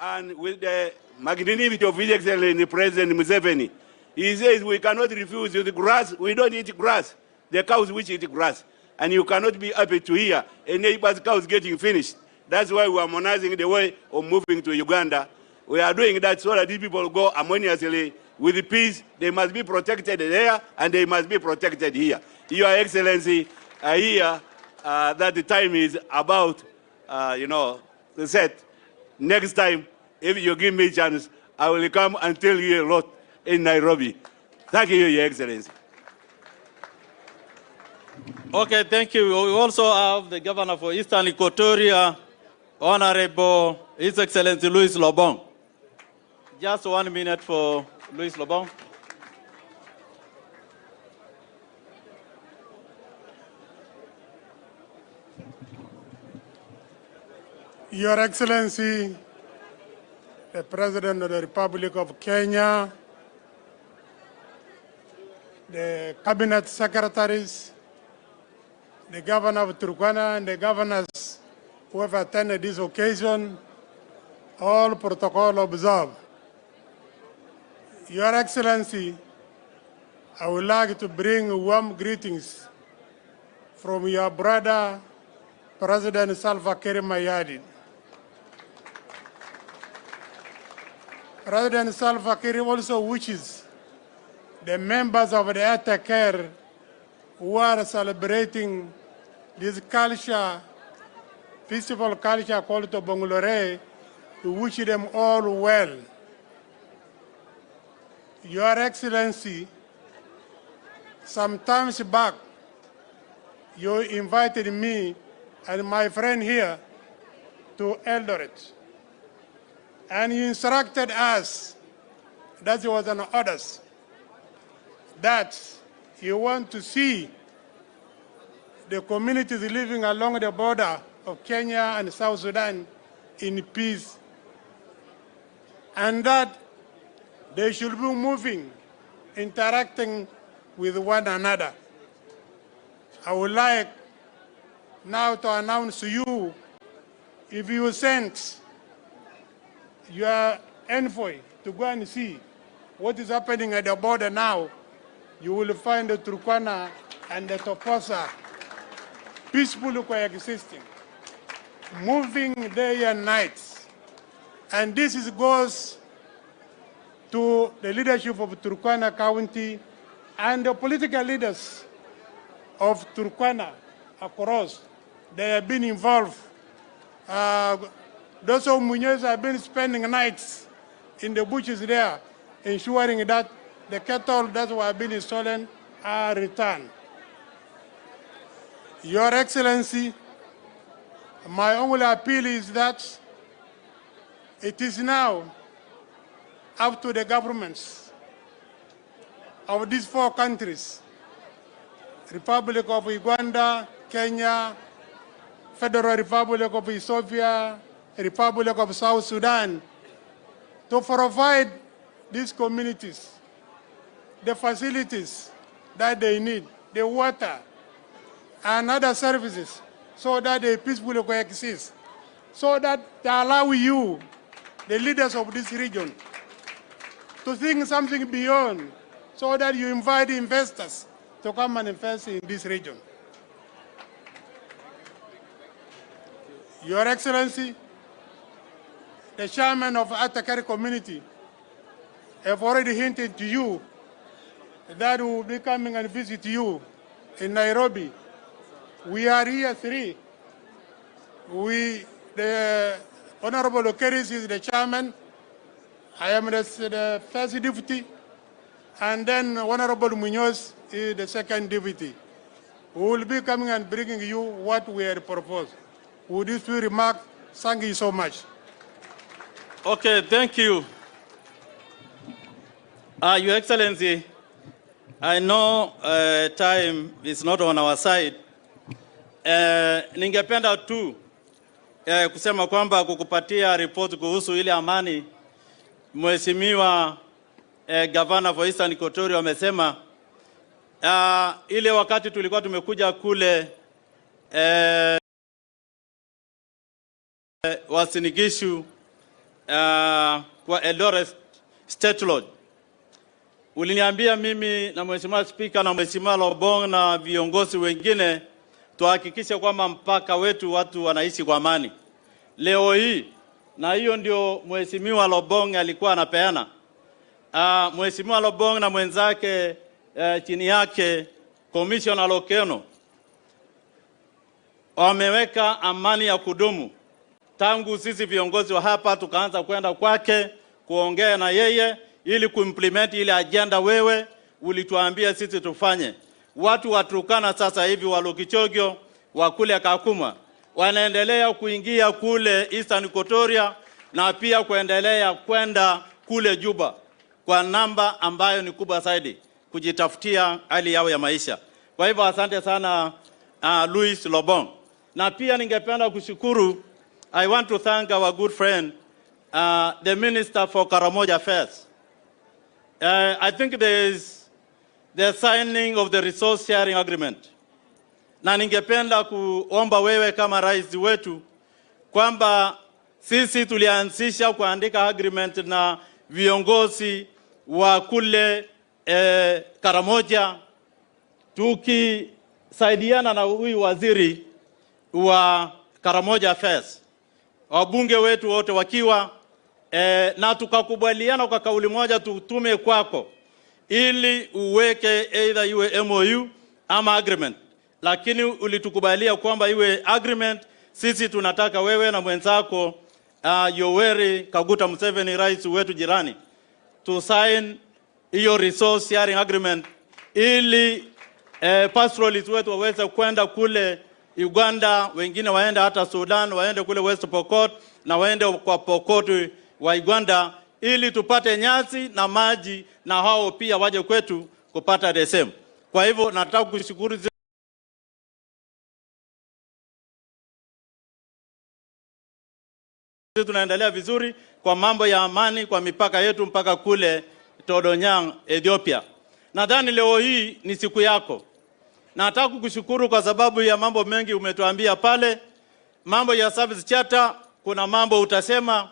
and with the magnanimity of His Excellency President Museveni, he says we cannot refuse the grass. We don't eat grass. The cows which eat grass. And you cannot be happy to hear a neighbor's cows getting finished. That's why we are harmonizing the way of moving to Uganda. We are doing that so that these people go harmoniously with peace. They must be protected there and they must be protected here. Your Excellency, I hear that the time is about, to set. Next time, if you give me a chance, I will come and tell you a lot in Nairobi. Thank you, Your Excellency. Okay, thank you. We also have the Governor for Eastern Equatoria, Honorable His Excellency Louis Lobong. Just 1 minute for Louis Lobong. Your Excellency, the President of the Republic of Kenya, the Cabinet Secretaries, the Governor of Turkana, and the governors who have attended this occasion, all protocol observed. Your Excellency, I would like to bring warm greetings from your brother, President Salva Kiir Mayardit. President Salva Kiir also wishes the members of the Atakar who are celebrating this culture, peaceful culture called Bongolore, to wish them all well. Your Excellency, some times back, you invited me and my friend here to Eldoret. And you instructed us, that was an order, that you want to see the communities living along the border of Kenya and South Sudan in peace, and that they should be moving, interacting with one another. I would like now to announce to you, if you send your envoy to go and see what is happening at the border now, you will find the Turkana and the Toposa peacefully coexisting, moving day and night. And this goes to the leadership of Turkana County and the political leaders of Turkana across. They have been involved. Those of Munoz have been spending nights in the bushes there, ensuring that the cattle that have been stolen are returned. Your Excellency, my only appeal is that it is now up to the governments of these 4 countries, Republic of Uganda, Kenya, Federal Republic of Ethiopia, Republic of South Sudan, to provide these communities the facilities that they need, the water and other services, so that they peacefully coexist, so that they allow you, the leaders of this region, to think something beyond, so that you invite investors to come and invest in this region. Your Excellency, the chairman of Atakari community have already hinted to you that we will be coming and visit you in Nairobi. We are here 3. The Honorable Okeris is the chairman. I am the first deputy. And then Honorable Munoz is the second deputy. We will be coming and bringing you what we had proposed. With these 2 remarks, thank you so much. Okay, thank you. Your Excellency, I know time is not on our side. Ningependa tu kusema kwamba kukupatia report kuhusu ile amani. Mheshimiwa Governor for Eastern Equatoria wamesema ile wakati tulikuwa tumekuja kule Wasinigishu kwa Eldoret State Lodge. Uliniambia mimi na Mheshimiwa Speaker na Mheshimiwa Lobong na viongozi wengine tuhakikishe kwamba mpaka wetu watu wanaishi kwa amani. Leo hii, na hiyo ndio Mheshimiwa Lobong alikuwa anapeana. Mheshimiwa Lobong na mwenzake chini yake Commissioner Lokeno wameweka amani ya kudumu. Tangu sisi viongozi wa hapa tukaanza kwenda kwake kuongea na yeye ili kuimplement ile agenda wewe ulituambia sisi tufanye. Watu wa Turkana sasa hivi wa Lokichogio wa kule Kakuma wanaendelea kuingia kule Eastern Equatoria na pia kuendelea kwenda kule Juba kwa namba ambayo ni kubwa zaidi kujitafutia hali yao ya maisha. Kwa hivyo asante sana Louis Lobong. Na pia ningependa kushukuru, I want to thank our good friend the Minister for Karamoja Affairs. I think there is the signing of the resource sharing agreement. Na ningependa kuomba wewe kama rais wetu kwamba sisi tulianzisha kuandika agreement na viongozi wa kule Karamoja tukisaidiana na huyu waziri wa Karamoja Affairs, wabunge wetu wote wakiwa na tukakubaliana kwa kauli moja tutume kwako ili uweke either iwe MOU ama agreement. Lakini ulitukubalia kwamba iwe agreement. Sisi tunataka wewe na mwenzako Yoweri Kaguta Museveni, rais wetu jirani, to sign hiyo resource sharing agreement ili pastoralists wetu waweze kwenda kule Uganda, wengine waende hata Sudan, waende kule West Pokot na waende kwa Pokot wa Uganda ili tupate nyasi na maji na hao pia waje kwetu kupata the same. Kwa hivyo nataka kushukuru tunaendelea vizuri kwa mambo ya amani kwa mipaka yetu mpaka kule Todonyang, Ethiopia. Nadhani leo hii ni siku yako. Nataka kukushukuru kwa sababu ya mambo mengi umetuambia pale. Mambo ya service charter, kuna mambo utasema,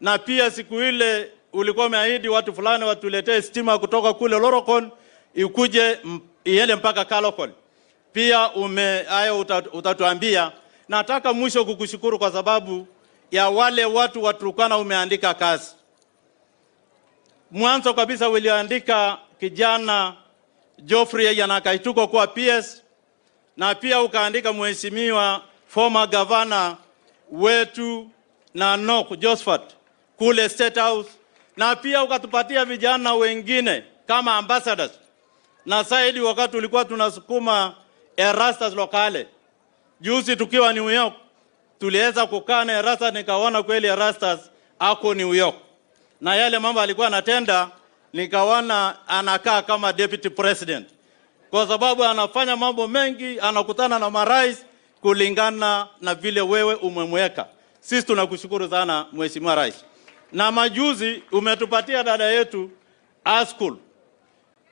na pia siku ile ulikuwa umeahidi watu fulani watuletee stima kutoka kule Lorokon ikuje iende mpaka Kalokol. Pia hayo utatuambia. Nataka mwisho kukushukuru kwa sababu ya wale watu wa Turkana umeandika kazi. Mwanzo kabisa uliandika kijana Geoffrey Yanakaituko kwa PS, na pia ukaandika mheshimiwa former governor wetu na Nok Josephat kule State House, na pia ukatupatia vijana wengine kama ambassadors. Na zaidi wakati ulikuwa tunasukuma Erastus lokale. Juzi tukiwa New York tuliweza kukaa na Erastus, nikaona kweli Erastus ako New York. Na yale mambo alikuwa anatenda nikaona anakaa kama deputy president. Kwa sababu anafanya mambo mengi, anakutana na marais kulingana na vile wewe umemweka. Sisi tunakushukuru sana Mheshimiwa Rais. Na majuzi umetupatia dada yetu Askul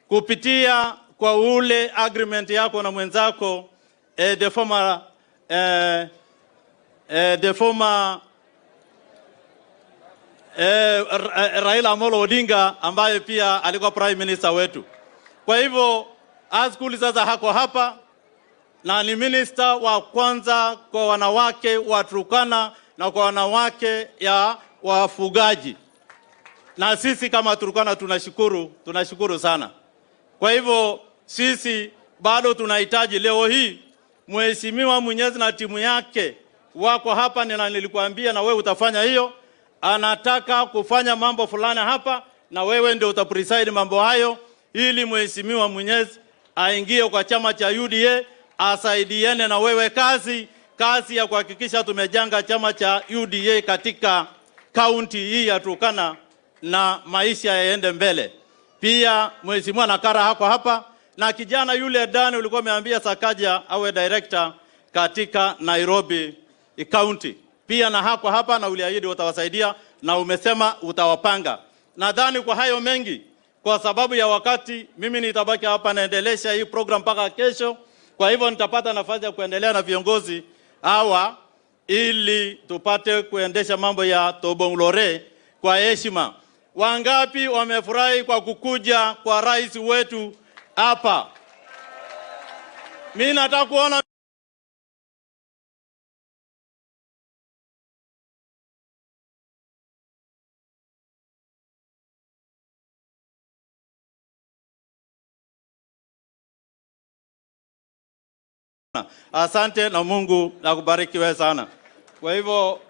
kupitia kwa ule agreement yako na mwenzako the former Raila Amolo Odinga ambaye pia alikuwa prime minister wetu. Kwa hivyo Askul sasa hako hapa na ni minister wa kwanza kwa wanawake wa Turkana na kwa wanawake ya wafugaji. Na sisi kama Turkana tunashukuru sana. Kwa hivyo sisi bado tunahitaji leo hii Mheshimiwa Mwenyezi na timu yake wako hapa, nilikuambia na wewe utafanya hiyo. Anataka kufanya mambo fulani hapa na wewe ndio utapreside mambo hayo ili Mheshimiwa Mwenyezi aingie kwa chama cha UDA asaidiane na wewe kazi ya kuhakikisha tumejenga chama cha UDA katika kaunti hii ya Turkana na maisha yaende mbele. Pia Mheshimiwa Nakara hako hapa na kijana yule Dani ulikuwa umeambia Sakaja awe director katika Nairobi County. Pia na hako hapa na uliahidi utawasaidia na umesema utawapanga. Nadhani kwa hayo mengi kwa sababu ya wakati mimi nitabaki hapa naendelesha hii program mpaka kesho. Kwa hivyo nitapata nafasi ya kuendelea na viongozi hawa ili tupate kuendesha mambo ya Tobong'lore kwa heshima. Wangapi wamefurahi kwa kukuja kwa rais wetu hapa? Mimi nataka kuona asante na Mungu akubariki wewe sana. Kwa hivyo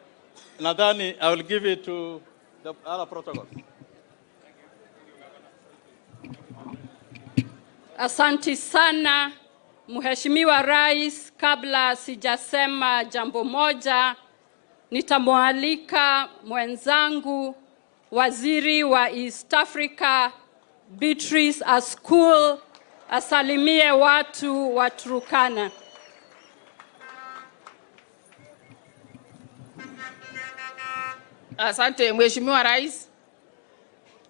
nadhani I will give it to the other protocol. Asante sana Mheshimiwa Rais. Kabla sijasema jambo moja, nitamwalika mwenzangu Waziri wa East Africa Beatrice Askul asalimie watu wa Turkana. Asante Mheshimiwa Rais.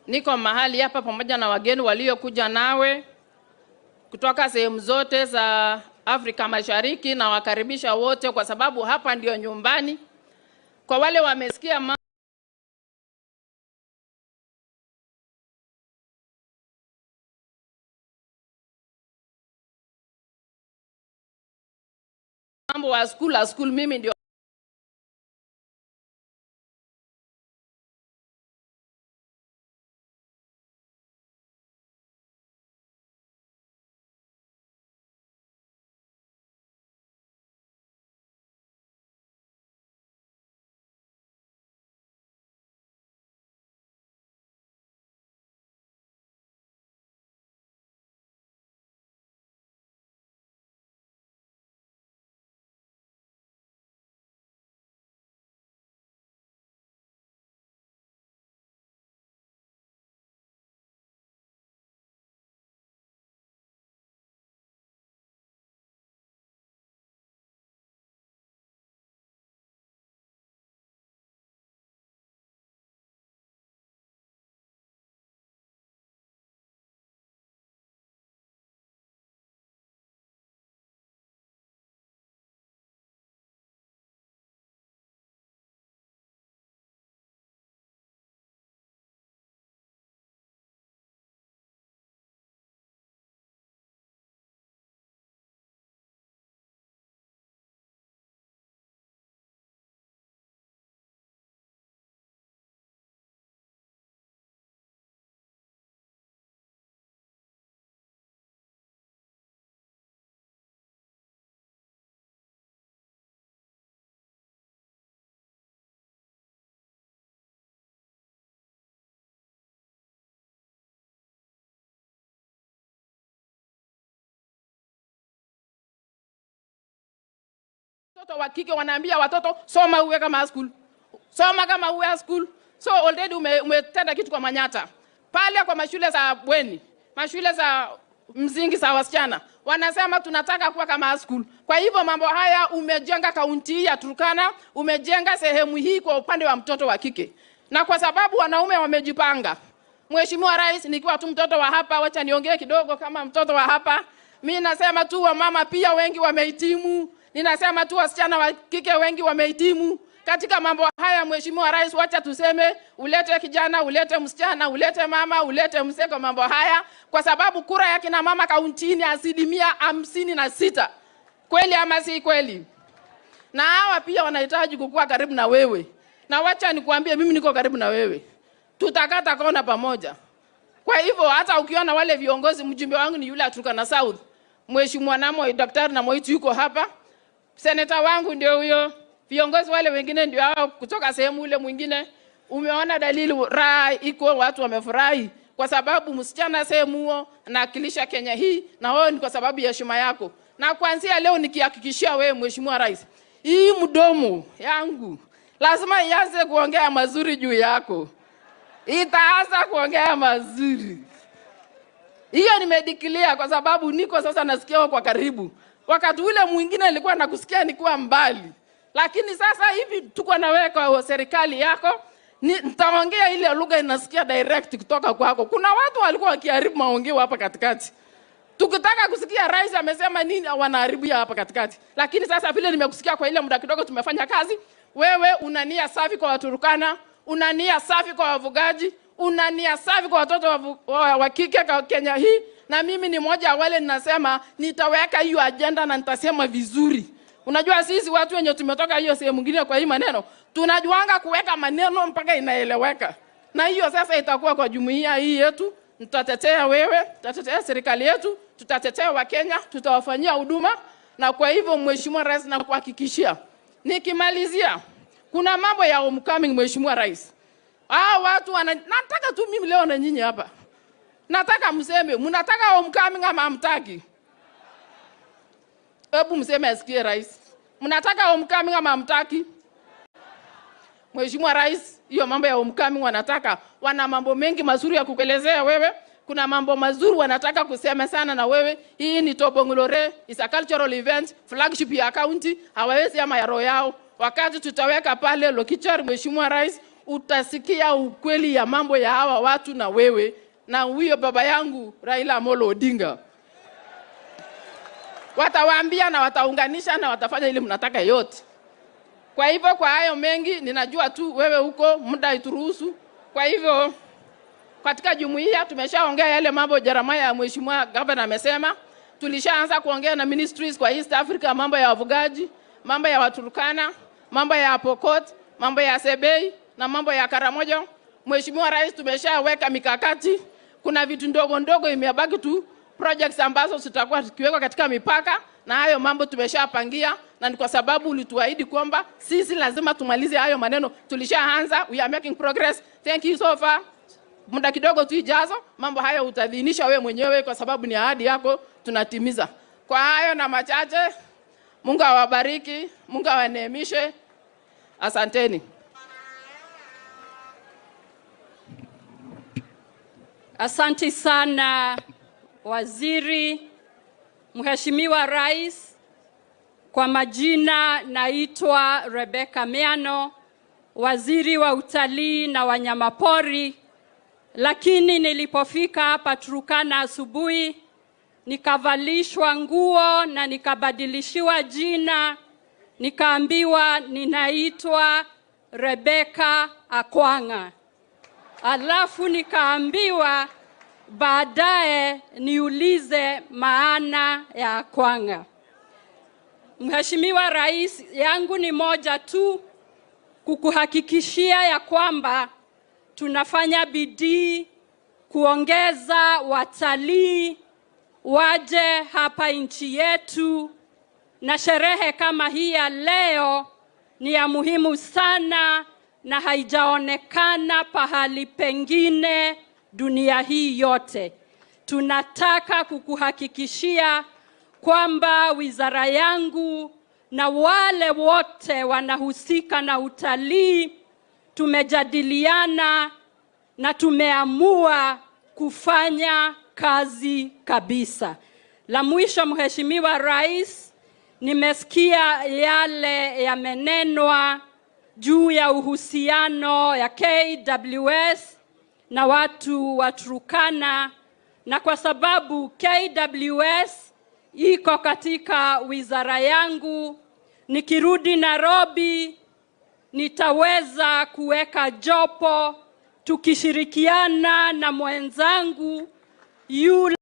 Niko mahali hapa pamoja na wageni waliokuja nawe kutoka sehemu zote za Afrika Mashariki, na wakaribisha wote kwa sababu hapa ndio nyumbani. Kwa wale wamesikia mambo wa school, mimi ndio watoto wa kike wanaambia watoto soma uwe kama school. Soma kama uwe school. So already umetenda kitu kwa Manyata. Pale kwa mashule za bweni, mashule za msingi za wasichana, wanasema tunataka kuwa kama school. Kwa hivyo mambo haya umejenga kaunti ya Turkana, umejenga sehemu hii kwa upande wa mtoto wa kike. Na kwa sababu wanaume wamejipanga. Mheshimiwa Rais, nikiwa tu mtoto wa hapa, wacha niongee kidogo kama mtoto wa hapa. Mimi nasema tu wa mama pia wengi wamehitimu. Ninasema tu wasichana wa kike wengi wamehitimu. Katika mambo haya Mheshimiwa Rais, wacha tuseme ulete kijana, ulete msichana, ulete mama, ulete mzee kwa mambo haya, kwa sababu kura ya kina mama kauntini 56%. Kweli ama si kweli? Na hawa pia wanahitaji kukua karibu na wewe. Na wacha nikuambie mimi niko karibu na wewe. Tutakata kona pamoja. Kwa hivyo hata ukiona wale viongozi, mjumbe wangu ni yule Turkana South, Mheshimiwa Namo Daktari na Moitu yuko hapa. Seneta wangu ndio huyo. Viongozi wale wengine ndio hao kutoka sehemu ule mwingine. Umeona dalili raha iko, watu wamefurahi kwa sababu msichana sehemu huo anawakilisha Kenya hii, na wao ni kwa sababu ya heshima yako. Na kuanzia leo nikihakikishia wewe Mheshimiwa Rais, hii mdomo yangu lazima ianze kuongea mazuri juu yako. Itaanza kuongea mazuri. Hiyo nimedikilia kwa sababu niko sasa nasikia kwa karibu. Wakati ule mwingine nilikuwa nakusikia nikuwa mbali. Lakini sasa hivi tuko na wewe kwa serikali yako, nitaongea ile lugha inasikia direct kutoka kwako. Kuna watu walikuwa wakiharibu maongeo hapa katikati. Tukitaka kusikia rais amesema nini wanaharibia hapa katikati. Lakini sasa vile nimekusikia kwa ile muda kidogo tumefanya kazi, wewe una nia safi kwa Waturkana, una nia safi kwa wafugaji, una nia safi kwa watoto wa kike kwa Kenya hii, na mimi ni mmoja wale ninasema nitaweka hiyo agenda na nitasema vizuri. Unajua sisi watu wenye tumetoka hiyo sehemu nyingine kwa hii maneno, tunajuanga kuweka maneno mpaka inaeleweka. Na hiyo sasa itakuwa kwa jumuiya hii yetu, tutatetea wewe, tutatetea serikali yetu, tutatetea Wakenya, tutawafanyia huduma. Na kwa hivyo Mheshimiwa Rais, na kuhakikishia, nikimalizia, kuna mambo ya homecoming Mheshimiwa Rais. Watu nataka tu mimi leo na nyinyi hapa, nataka mseme mnataka homecoming ama hamtaki. Hebu mseme asikie rais, mnataka homecoming ama hamtaki? Mheshimiwa Rais, hiyo mambo ya homecoming wanataka, wana mambo mengi mazuri ya kukuelezea wewe. Kuna mambo mazuri wanataka kusema sana na wewe. Hii ni Tobongolore, is a cultural event, flagship ya county, hawawezi ama ya roho yao. Wakati tutaweka pale Lokichar, Mheshimiwa Rais, utasikia ukweli ya mambo ya hawa watu na wewe na huyo baba yangu Raila Amolo Odinga. Watawaambia na wataunganisha na watafanya ile mnataka yote. Kwa hivyo kwa hayo mengi ninajua tu wewe huko muda ituruhusu. Kwa hivyo katika jumuiya tumeshaongea yale mambo Jeremiah ya Mheshimiwa Governor amesema. Tulishaanza kuongea na ministries kwa East Africa, mambo ya wafugaji, mambo ya Waturkana, mambo ya Pokot, mambo ya Sebei na mambo ya Karamojo. Mheshimiwa Rais, tumeshaweka mikakati. Kuna vitu ndogo ndogo imebaki tu, projects ambazo zitakuwa zikiwekwa katika mipaka, na hayo mambo tumeshapangia, na ni kwa sababu ulituahidi kwamba sisi lazima tumalize hayo maneno. Tulishaanza, we are making progress. Thank you so far. Muda kidogo tu ijazo mambo haya utadhinisha wewe mwenyewe, kwa sababu ni ahadi yako, tunatimiza. Kwa hayo na machache, Mungu awabariki, Mungu awaneemishe. Asanteni. Asante sana Waziri. Mheshimiwa Rais, kwa majina naitwa Rebecca Miano, Waziri wa Utalii na Wanyamapori. Lakini nilipofika hapa Turkana asubuhi, nikavalishwa nguo na nikabadilishiwa jina, nikaambiwa ninaitwa Rebecca Akwanga. Alafu nikaambiwa baadaye niulize maana ya Akwanga. Mheshimiwa Rais, yangu ni moja tu, kukuhakikishia ya kwamba tunafanya bidii kuongeza watalii waje hapa nchi yetu, na sherehe kama hii ya leo ni ya muhimu sana na haijaonekana pahali pengine dunia hii yote. Tunataka kukuhakikishia kwamba wizara yangu na wale wote wanahusika na utalii tumejadiliana na tumeamua kufanya kazi kabisa. La mwisho, Mheshimiwa Rais, nimesikia yale yamenenwa juu ya uhusiano ya KWS na watu wa Turkana, na kwa sababu KWS iko katika wizara yangu, nikirudi Nairobi nitaweza kuweka jopo tukishirikiana na mwenzangu yule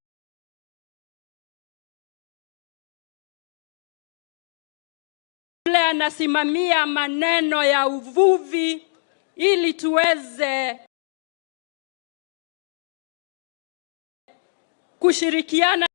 anasimamia maneno ya uvuvi, ili tuweze kushirikiana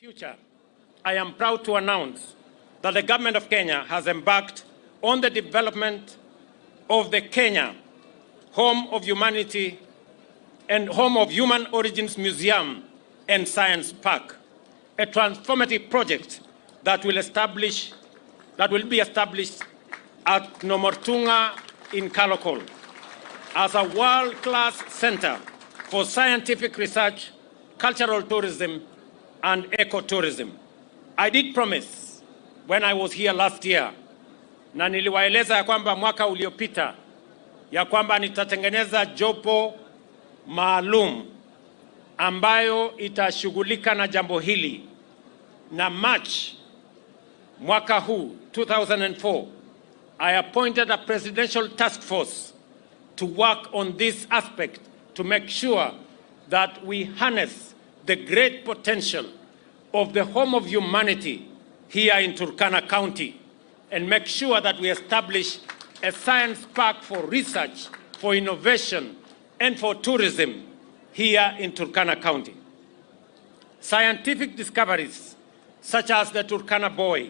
future, I am proud to announce that the government of Kenya has embarked on the development of the Kenya Home of Humanity and Home of Human Origins Museum and Science Park, a transformative project that will be established at Nomortunga in Kalokol as a world-class center for scientific research, cultural tourism, and ecotourism. I did promise when I was here last year, na niliwaeleza ya kwamba mwaka uliopita ya kwamba nitatengeneza jopo maalum ambayo itashughulika na jambo hili, na March mwaka huu 2004 I appointed a presidential task force to work on this aspect to make sure that we harness the great potential of the Home of Humanity here in Turkana County and make sure that we establish a science park for research, for innovation, and for tourism here in Turkana County. Scientific discoveries such as the Turkana boy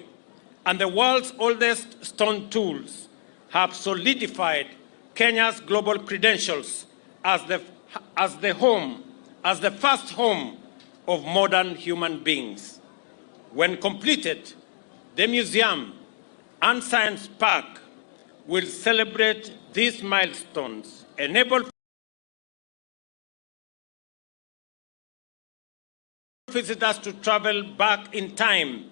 and the world's oldest stone tools have solidified Kenya's global credentials as the first home of modern human beings. When completed, the museum and science park will celebrate these milestones, enable visitors to travel back in time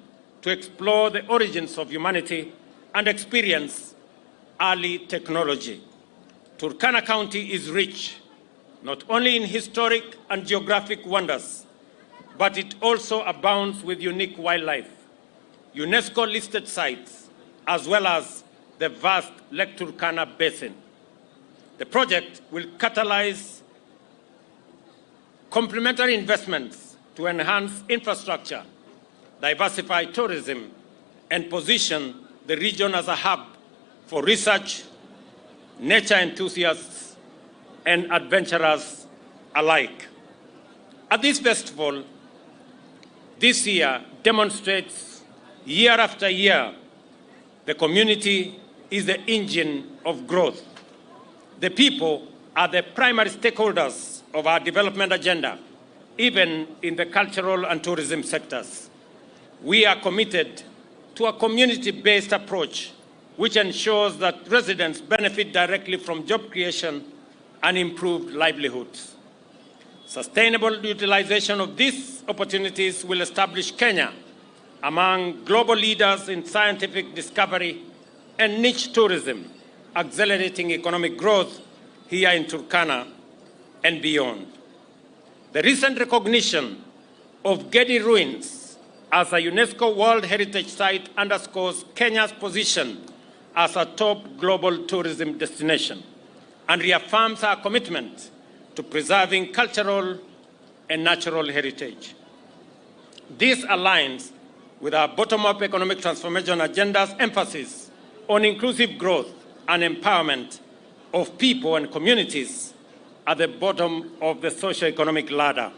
to explore the origins of humanity and experience early technology. Turkana County is rich, not only in historic and geographic wonders, but it also abounds with unique wildlife, UNESCO-listed sites, as well as the vast Lake Turkana basin. The project will catalyze complementary investments to enhance infrastructure, diversify tourism, and position the region as a hub for research, nature enthusiasts, and adventurers alike. At this festival, this year demonstrates year after year the community is the engine of growth. The people are the primary stakeholders of our development agenda, even in the cultural and tourism sectors. We are committed to a community-based approach which ensures that residents benefit directly from job creation and improved livelihoods. Sustainable utilization of these opportunities will establish Kenya among global leaders in scientific discovery and niche tourism, accelerating economic growth here in Turkana and beyond. The recent recognition of Gedi ruins as a UNESCO World Heritage Site underscores Kenya's position as a top global tourism destination and reaffirms our commitment to preserving cultural and natural heritage. This aligns with our bottom-up economic transformation agenda's emphasis on inclusive growth and empowerment of people and communities at the bottom of the socio-economic ladder.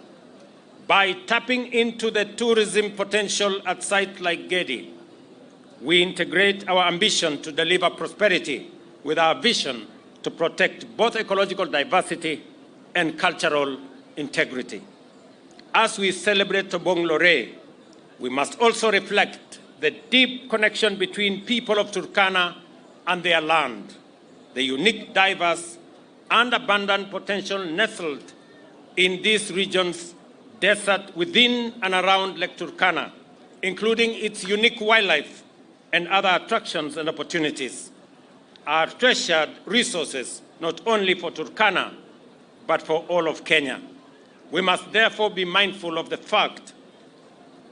By tapping into the tourism potential at sites like Gedi, we integrate our ambition to deliver prosperity with our vision to protect both ecological diversity and cultural integrity. As we celebrate Tobong Lore, we must also reflect the deep connection between people of Turkana and their land, the unique, diverse, and abundant potential nestled in this region's desert within and around Lake Turkana, including its unique wildlife and other attractions and opportunities, are treasured resources not only for Turkana, but for all of Kenya. We must therefore be mindful of the fact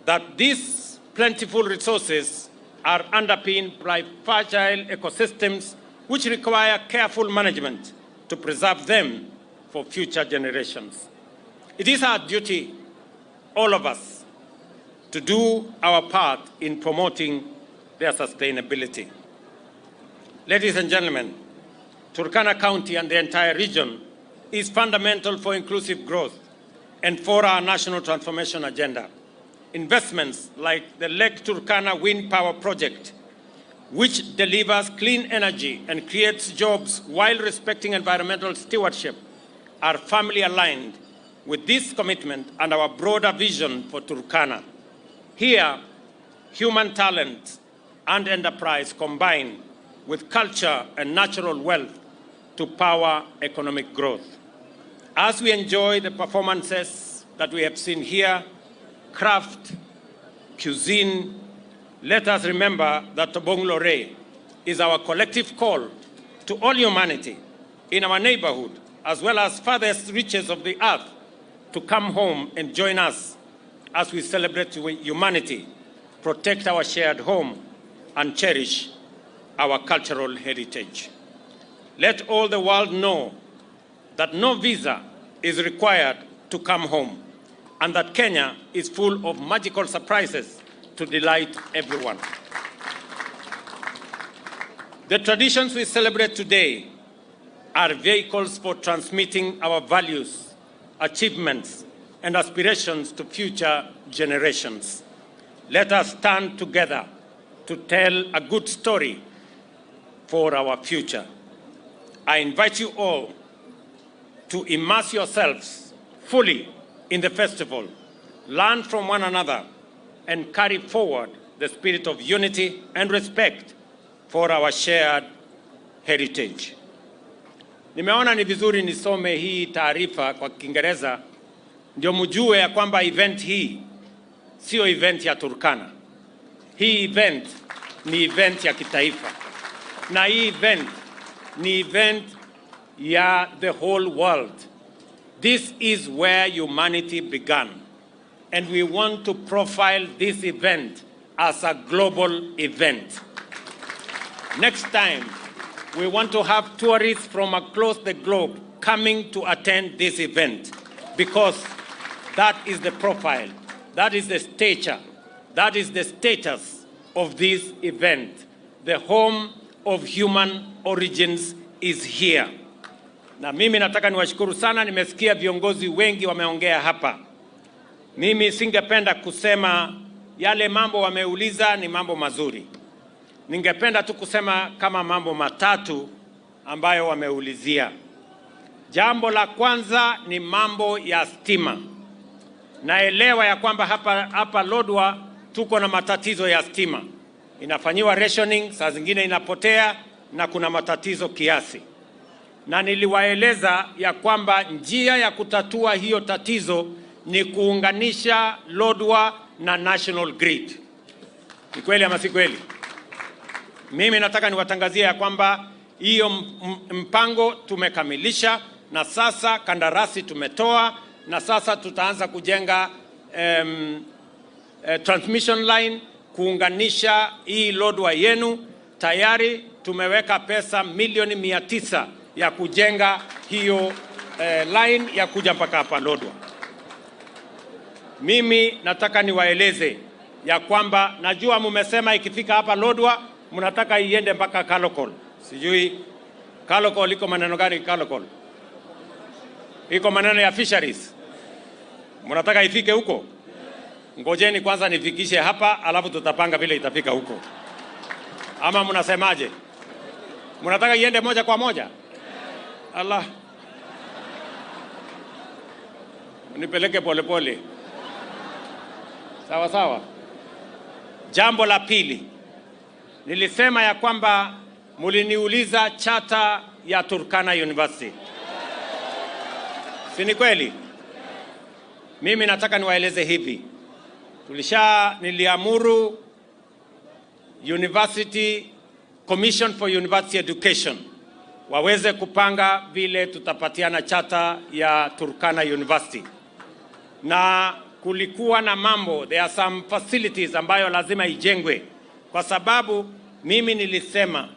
that these plentiful resources are underpinned by fragile ecosystems which require careful management to preserve them for future generations. It is our duty, all of us, to do our part in promoting their sustainability. Ladies and gentlemen, Turkana County and the entire region is fundamental for inclusive growth and for our national transformation agenda. investments like the Lake Turkana wind power project, which delivers clean energy and creates jobs while respecting environmental stewardship, are family aligned with this commitment and our broader vision for Turkana. Here, human talent and enterprise combine with culture and natural wealth to power economic growth. As we enjoy the performances that we have seen here, craft, cuisine, let us remember that Tobong Lore is our collective call to all humanity in our neighborhood, as well as farthest reaches of the earth, to come home and join us as we celebrate humanity, protect our shared home, and cherish our cultural heritage. Let all the world know that no visa is required to come home, and that Kenya is full of magical surprises to delight everyone. The traditions we celebrate today are vehicles for transmitting our values, achievements, and aspirations to future generations. Let us stand together to tell a good story for our future. I invite you all to immerse yourselves fully in the festival, learn from one another, and carry forward the spirit of unity and respect for our shared heritage. Nimeona ni vizuri nisome hii taarifa kwa Kiingereza ndio mjue ya kwamba event hii sio event ya Turkana. Hii event ni event ya kitaifa. Na hii event ni event ya the whole world. This is where humanity began. And we want to profile this event as a global event. Next time, we want to have tourists from across the globe coming to attend this event, because that is the profile, that is the stature, that is the status of this event. The home of human origins is here. Na mimi nataka niwashukuru sana, nimesikia viongozi wengi wameongea hapa. Mimi singependa kusema yale mambo wameuliza ni mambo mazuri. Ningependa tu kusema kama mambo matatu ambayo wameulizia. Jambo la kwanza ni mambo ya stima. Naelewa ya kwamba hapa Lodwar tuko na matatizo ya stima. Inafanyiwa rationing, saa zingine inapotea na kuna matatizo kiasi. Na niliwaeleza ya kwamba njia ya kutatua hiyo tatizo ni kuunganisha Lodwar na National Grid. Ni kweli ama si kweli? Mimi nataka niwatangazie ya kwamba hiyo mpango tumekamilisha, na sasa kandarasi tumetoa, na sasa tutaanza kujenga transmission line kuunganisha hii Lodwar yenu. Tayari tumeweka pesa milioni 900 ya kujenga hiyo line ya kuja mpaka hapa Lodwar. Mimi nataka niwaeleze ya kwamba najua mumesema ikifika hapa Lodwar mnataka iende mpaka Kalokol. Sijui Kalokol iko maneno gani Kalokol? Iko maneno ya fisheries. Mnataka ifike huko? Ngojeni kwanza nifikishe hapa, alafu tutapanga vile itafika huko. Ama mnasemaje? Mnataka iende moja kwa moja? Allah. Nipeleke polepole. Sawa sawa. Jambo la pili. Nilisema ya kwamba muliniuliza chata ya Turkana University. Si ni kweli? Mimi nataka niwaeleze hivi. Niliamuru University Commission for University Education waweze kupanga vile tutapatiana chata ya Turkana University. Na kulikuwa na mambo, there are some facilities ambayo lazima ijengwe, kwa sababu mimi nilisema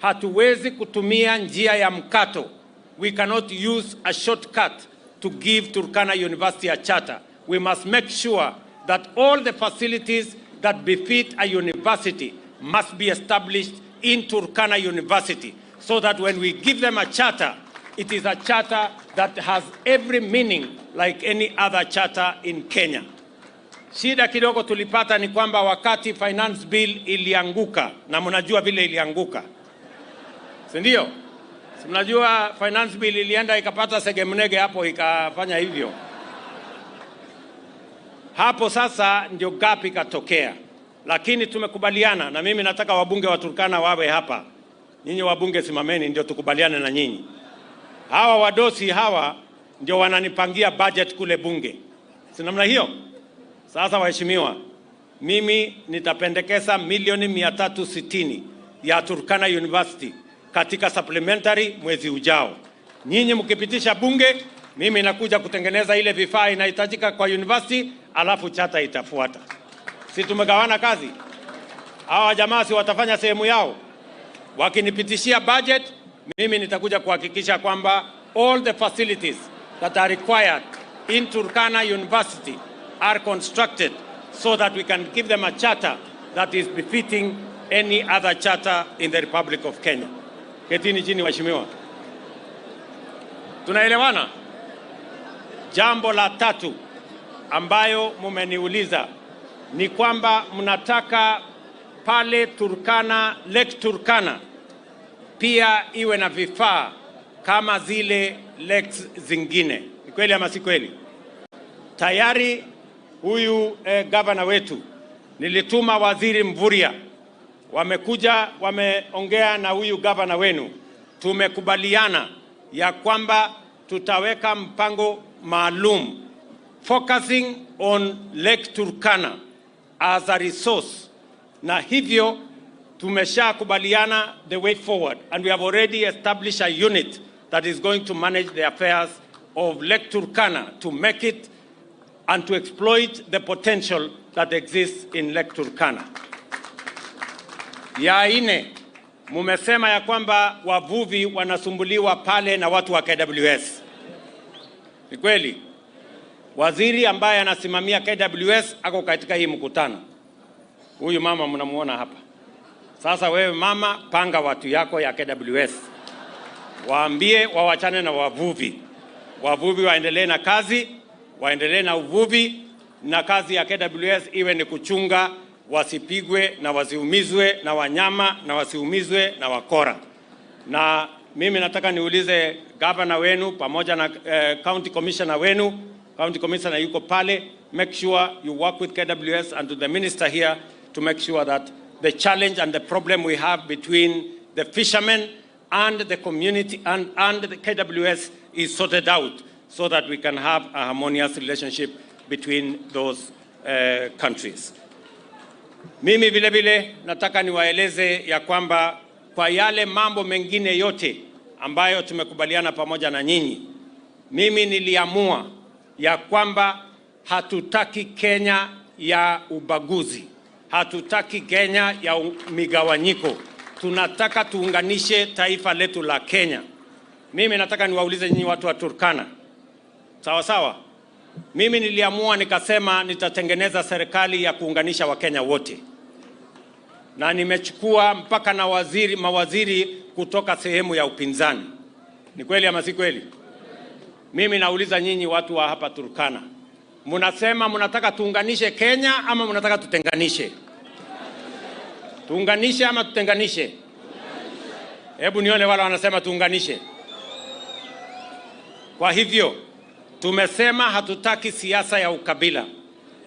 hatuwezi kutumia njia ya mkato. We cannot use a shortcut to give Turkana University a charter. We must make sure that all the facilities that befit a university must be established in Turkana University, so that when we give them a charter, it is a charter that has every meaning like any other charter in Kenya. Shida kidogo tulipata ni kwamba wakati finance bill ilianguka, na mnajua vile ilianguka, si ndio? Si mnajua finance bill ilienda ikapata segemnege hapo ikafanya hivyo. Hapo sasa ndio gap ikatokea. Lakini tumekubaliana, na mimi nataka wabunge wa Turkana wawe hapa. Nyinyi wabunge simameni ndio tukubaliane na nyinyi. Hawa wadosi hawa ndio wananipangia budget kule bunge. Si namna hiyo? Sasa waheshimiwa, mimi nitapendekeza milioni 360 ya Turkana University katika supplementary mwezi ujao. Nyinyi mkipitisha bunge, mimi nakuja kutengeneza ile vifaa inahitajika kwa university, alafu chata itafuata. Si tumegawana kazi? Hawa jamaa si watafanya sehemu yao. Wakinipitishia budget, mimi nitakuja kuhakikisha kwamba all the facilities that are required in Turkana University are constructed so that we can give them a charter that is befitting any other charter in the Republic of Kenya. Ketini chini waheshimiwa. Tunaelewana? Jambo la tatu ambayo mumeniuliza ni kwamba mnataka pale Turkana, Lake Turkana pia iwe na vifaa kama zile lakes zingine. Ni kweli ama si kweli? Tayari huyu gavana wetu nilituma waziri Mvurya, wamekuja wameongea na huyu gavana wenu. Tumekubaliana ya kwamba tutaweka mpango maalum focusing on Lake Turkana as a resource, na hivyo tumeshakubaliana the way forward, and we have already established a unit that is going to manage the affairs of Lake Turkana to make it and to exploit the potential that exists in Lake Turkana. Ya ine, mumesema ya kwamba wavuvi wanasumbuliwa pale na watu wa KWS. Ni kweli? Waziri ambaye anasimamia KWS ako katika hii mkutano. Huyu mama mnamuona hapa. Sasa wewe mama, panga watu yako ya KWS. Waambie wawachane na wavuvi. Wavuvi waendelee na kazi, waendelee na uvuvi, na kazi ya KWS iwe ni kuchunga wasipigwe na wasiumizwe na wanyama na wasiumizwe na wakora. Na mimi nataka niulize governor wenu pamoja na county commissioner wenu, county commissioner yuko pale, make sure you work with KWS and to the minister here to make sure that the challenge and the problem we have between the fishermen and the community and the KWS is sorted out so that we can have a harmonious relationship between those countries. Mimi vile vile nataka niwaeleze ya kwamba kwa yale mambo mengine yote ambayo tumekubaliana pamoja na nyinyi, mimi niliamua ya kwamba hatutaki Kenya ya ubaguzi, hatutaki Kenya ya migawanyiko. Tunataka tuunganishe taifa letu la Kenya. Mimi nataka niwaulize nyinyi watu wa Turkana. Sawa sawa? Mimi niliamua nikasema nitatengeneza serikali ya kuunganisha Wakenya wote. Na nimechukua mpaka na mawaziri kutoka sehemu ya upinzani. Ni kweli ama si kweli? Mimi nauliza nyinyi watu wa hapa Turkana. Mnasema mnataka tuunganishe Kenya ama mnataka tutenganishe? Tuunganishe ama tutenganishe? Hebu nione wale wanasema tuunganishe. Kwa hivyo tumesema hatutaki siasa ya ukabila,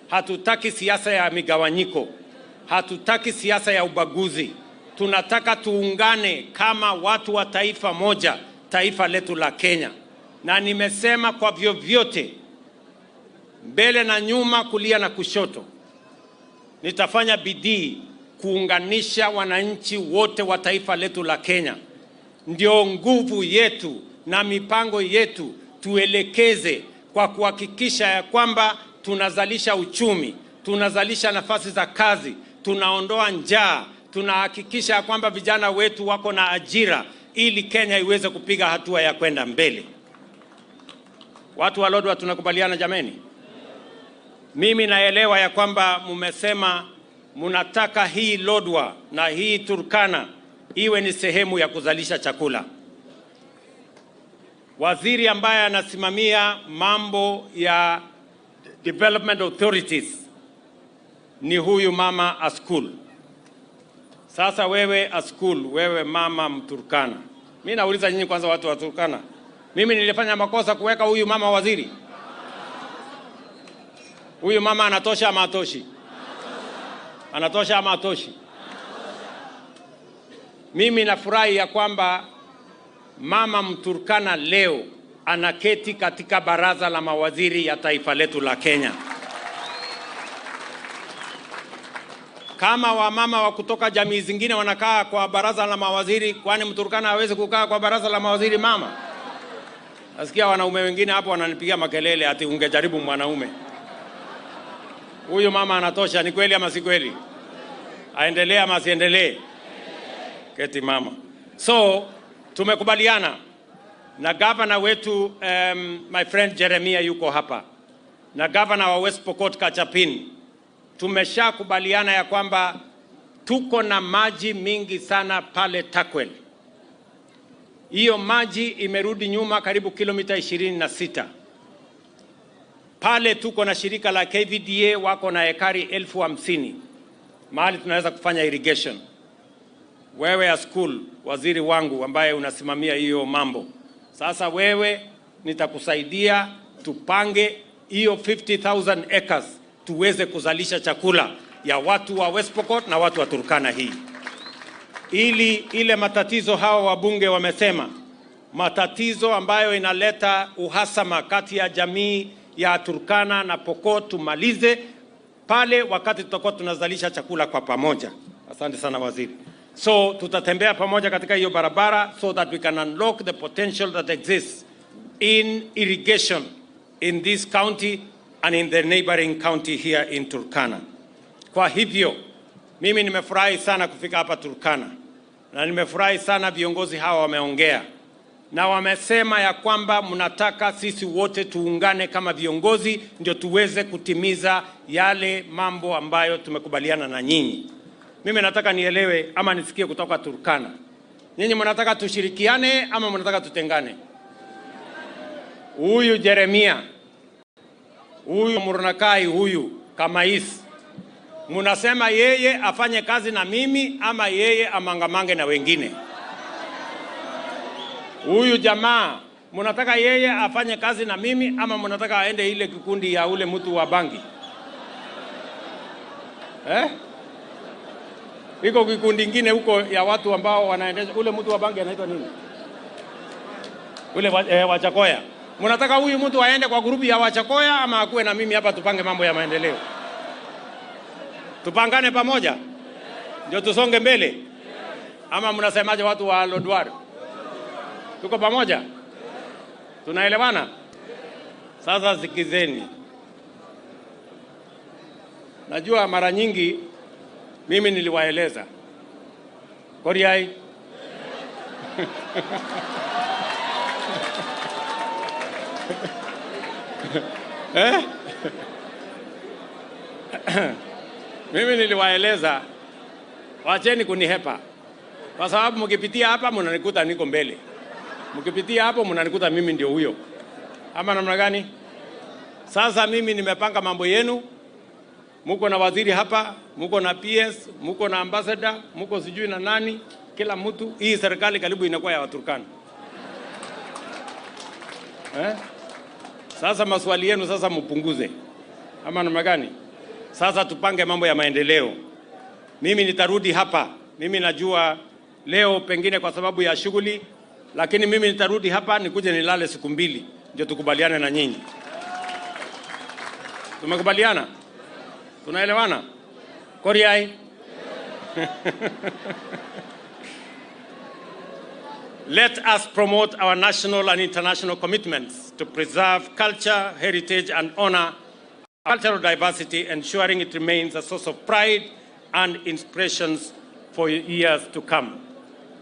hatutaki siasa ya migawanyiko, hatutaki siasa ya ubaguzi. Tunataka tuungane kama watu wa taifa moja, taifa letu la Kenya. Na nimesema kwa vyovyote, mbele na nyuma, kulia na kushoto, nitafanya bidii kuunganisha wananchi wote wa taifa letu la Kenya. Ndio nguvu yetu na mipango yetu tuelekeze kwa kuhakikisha ya kwamba tunazalisha uchumi, tunazalisha nafasi za kazi, tunaondoa njaa, tunahakikisha ya kwamba vijana wetu wako na ajira ili Kenya iweze kupiga hatua ya kwenda mbele. Watu wa Lodwar tunakubaliana jameni? Mimi naelewa ya kwamba mumesema munataka hii Lodwar na hii Turkana iwe ni sehemu ya kuzalisha chakula. Waziri ambaye anasimamia mambo ya development authorities ni huyu mama Askul. Sasa wewe Askul, wewe mama Mturkana, mimi nauliza nyinyi kwanza, watu wa Turkana, mimi nilifanya makosa kuweka huyu mama waziri? Huyu mama anatosha ama atoshi? Anatosha ama atoshi? Mimi nafurahi ya kwamba mama Mturkana leo anaketi katika baraza la mawaziri ya taifa letu la Kenya. Kama wamama wa kutoka jamii zingine wanakaa kwa baraza la mawaziri, kwani Mturkana hawezi kukaa kwa baraza la mawaziri mama? Nasikia wanaume wengine hapo wananipigia makelele ati ungejaribu mwanaume. Huyu mama anatosha, ni kweli ama si kweli? Aendelee ama asiendelee? Keti mama. So tumekubaliana na gavana wetu my friend Jeremia yuko hapa, na gavana wa West Pokot Kachapin. Tumeshakubaliana ya kwamba tuko na maji mingi sana pale Takwel. Hiyo maji imerudi nyuma karibu kilomita 26. Pale tuko na shirika la KVDA wako na ekari 50,000 mahali tunaweza kufanya irrigation. Wewe ya school, waziri wangu ambaye unasimamia hiyo mambo, sasa wewe nitakusaidia tupange hiyo 50,000 acres tuweze kuzalisha chakula ya watu wa West Pokot na watu wa Turkana hii. Ili ile matatizo hawa wabunge wamesema, matatizo ambayo inaleta uhasama kati ya jamii ya Turkana na Pokot tumalize pale wakati tutakuwa tunazalisha chakula kwa pamoja. Asante sana waziri. So tutatembea pamoja katika hiyo barabara so that we can unlock the potential that exists in irrigation in this county and in the neighboring county here in Turkana. Kwa hivyo mimi nimefurahi sana kufika hapa Turkana, na nimefurahi sana viongozi hawa wameongea na wamesema ya kwamba mnataka sisi wote tuungane kama viongozi ndio tuweze kutimiza yale mambo ambayo tumekubaliana na nyinyi. Mimi nataka nielewe ama nisikie kutoka Turkana, nyinyi mnataka tushirikiane ama mnataka tutengane? Huyu Jeremia, huyu Murnakai, huyu Kamais, mnasema yeye afanye kazi na mimi ama yeye amangamange na wengine? Huyu jamaa mnataka yeye afanye kazi na mimi ama mnataka aende ile kikundi ya ule mtu wa bangi? Iko kikundi kingine huko ya watu ambao wanaendesha ule mtu wa bangi anaitwa nini? Ule Wachakoya. Mnataka huyu mtu aende kwa grupu ya Wachakoya ama akuwe na mimi hapa tupange mambo ya maendeleo? Tupangane pamoja ndio tusonge mbele? Ama mnasemaje watu wa Lodwar? Tuko pamoja? Tunaelewana? Sasa sikizeni. Najua mara nyingi mimi niliwaeleza. Koriai. Mimi niliwaeleza wacheni kunihepa, kwa sababu mkipitia hapa mnanikuta niko mbele, mkipitia hapo mnanikuta mimi ndio huyo, ama namna gani? Sasa mimi nimepanga mambo yenu. Muko na waziri hapa, muko na PS, muko na ambassador, muko sijui na nani, kila mtu. Hii serikali karibu inakuwa ya Waturkana. Sasa maswali yenu sasa mpunguze, ama namna gani? Sasa tupange mambo ya maendeleo. Mimi nitarudi hapa. Mimi najua leo pengine kwa sababu ya shughuli, lakini mimi nitarudi hapa nikuje nilale siku 2 ndio tukubaliane na nyinyi. Tumekubaliana? Tunaelewana? Koriai. Let us promote our national and international commitments to preserve culture, heritage and honor cultural diversity, ensuring it remains a source of pride and inspirations for years to come.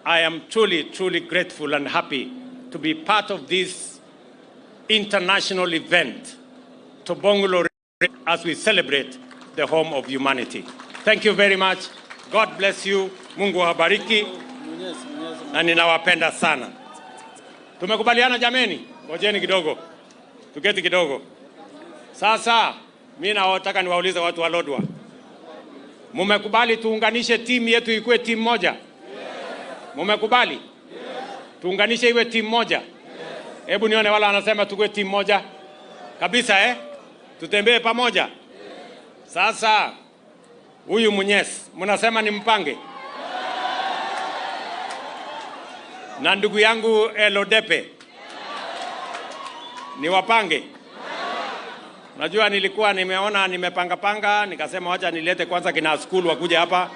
I am truly, truly grateful and happy to be part of this international event, Tobongolo, as we celebrate the home of humanity. Thank you very much. God bless you. Mungu awabariki. Na ninawapenda sana. Tumekubaliana jameni? Ngojeni kidogo. Tuketi kidogo. Sasa mimi nataka niwaulize watu wa Lodwar. Mumekubali tuunganishe timu yetu ikuwe timu moja? Mumekubali? Tuunganishe iwe timu moja? Hebu nione wala anasema tukuwe timu moja. Kabisa tutembee pamoja. Sasa huyu Munyes, mnasema ni mpange. Na ndugu yangu Elodepe, ni wapange. Najua nilikuwa nimeona nimepanga nikasema wacha nilete kwanza kina school wakuje hapa.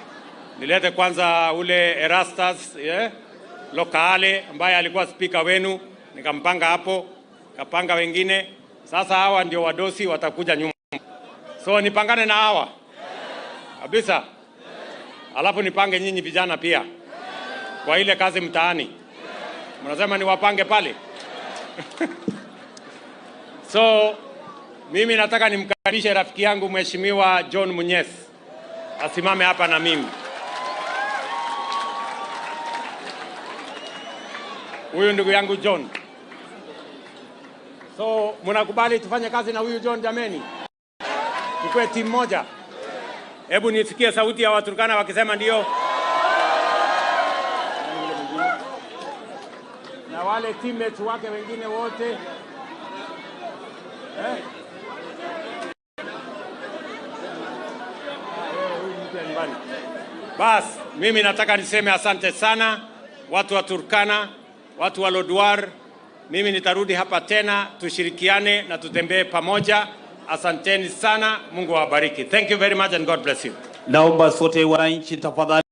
Nilete kwanza ule Erastus Lokale ambaye alikuwa speaker wenu, nikampanga hapo, kapanga wengine. Sasa hawa ndio wadosi watakuja nyuma. So nipangane na hawa. Kabisa. Alafu nipange nyinyi vijana pia. Kwa ile kazi mtaani. Mnasema ni wapange pale. So mimi nataka nimkaribishe rafiki yangu Mheshimiwa John Munyes. Asimame hapa na mimi. Huyu ndugu yangu John. So mnakubali tufanye kazi na huyu John jameni? Tukue timu moja. Hebu nisikie sauti ya Waturkana wakisema ndio. Na wale teammates wake wengine wote. Bas, mimi nataka niseme asante sana watu wa Turkana, watu wa Lodwar. Mimi nitarudi hapa tena, tushirikiane na tutembee pamoja. Asanteni sana, Mungu awabariki. Thank you very much and God bless you. Naomba sote wananchi tafadhali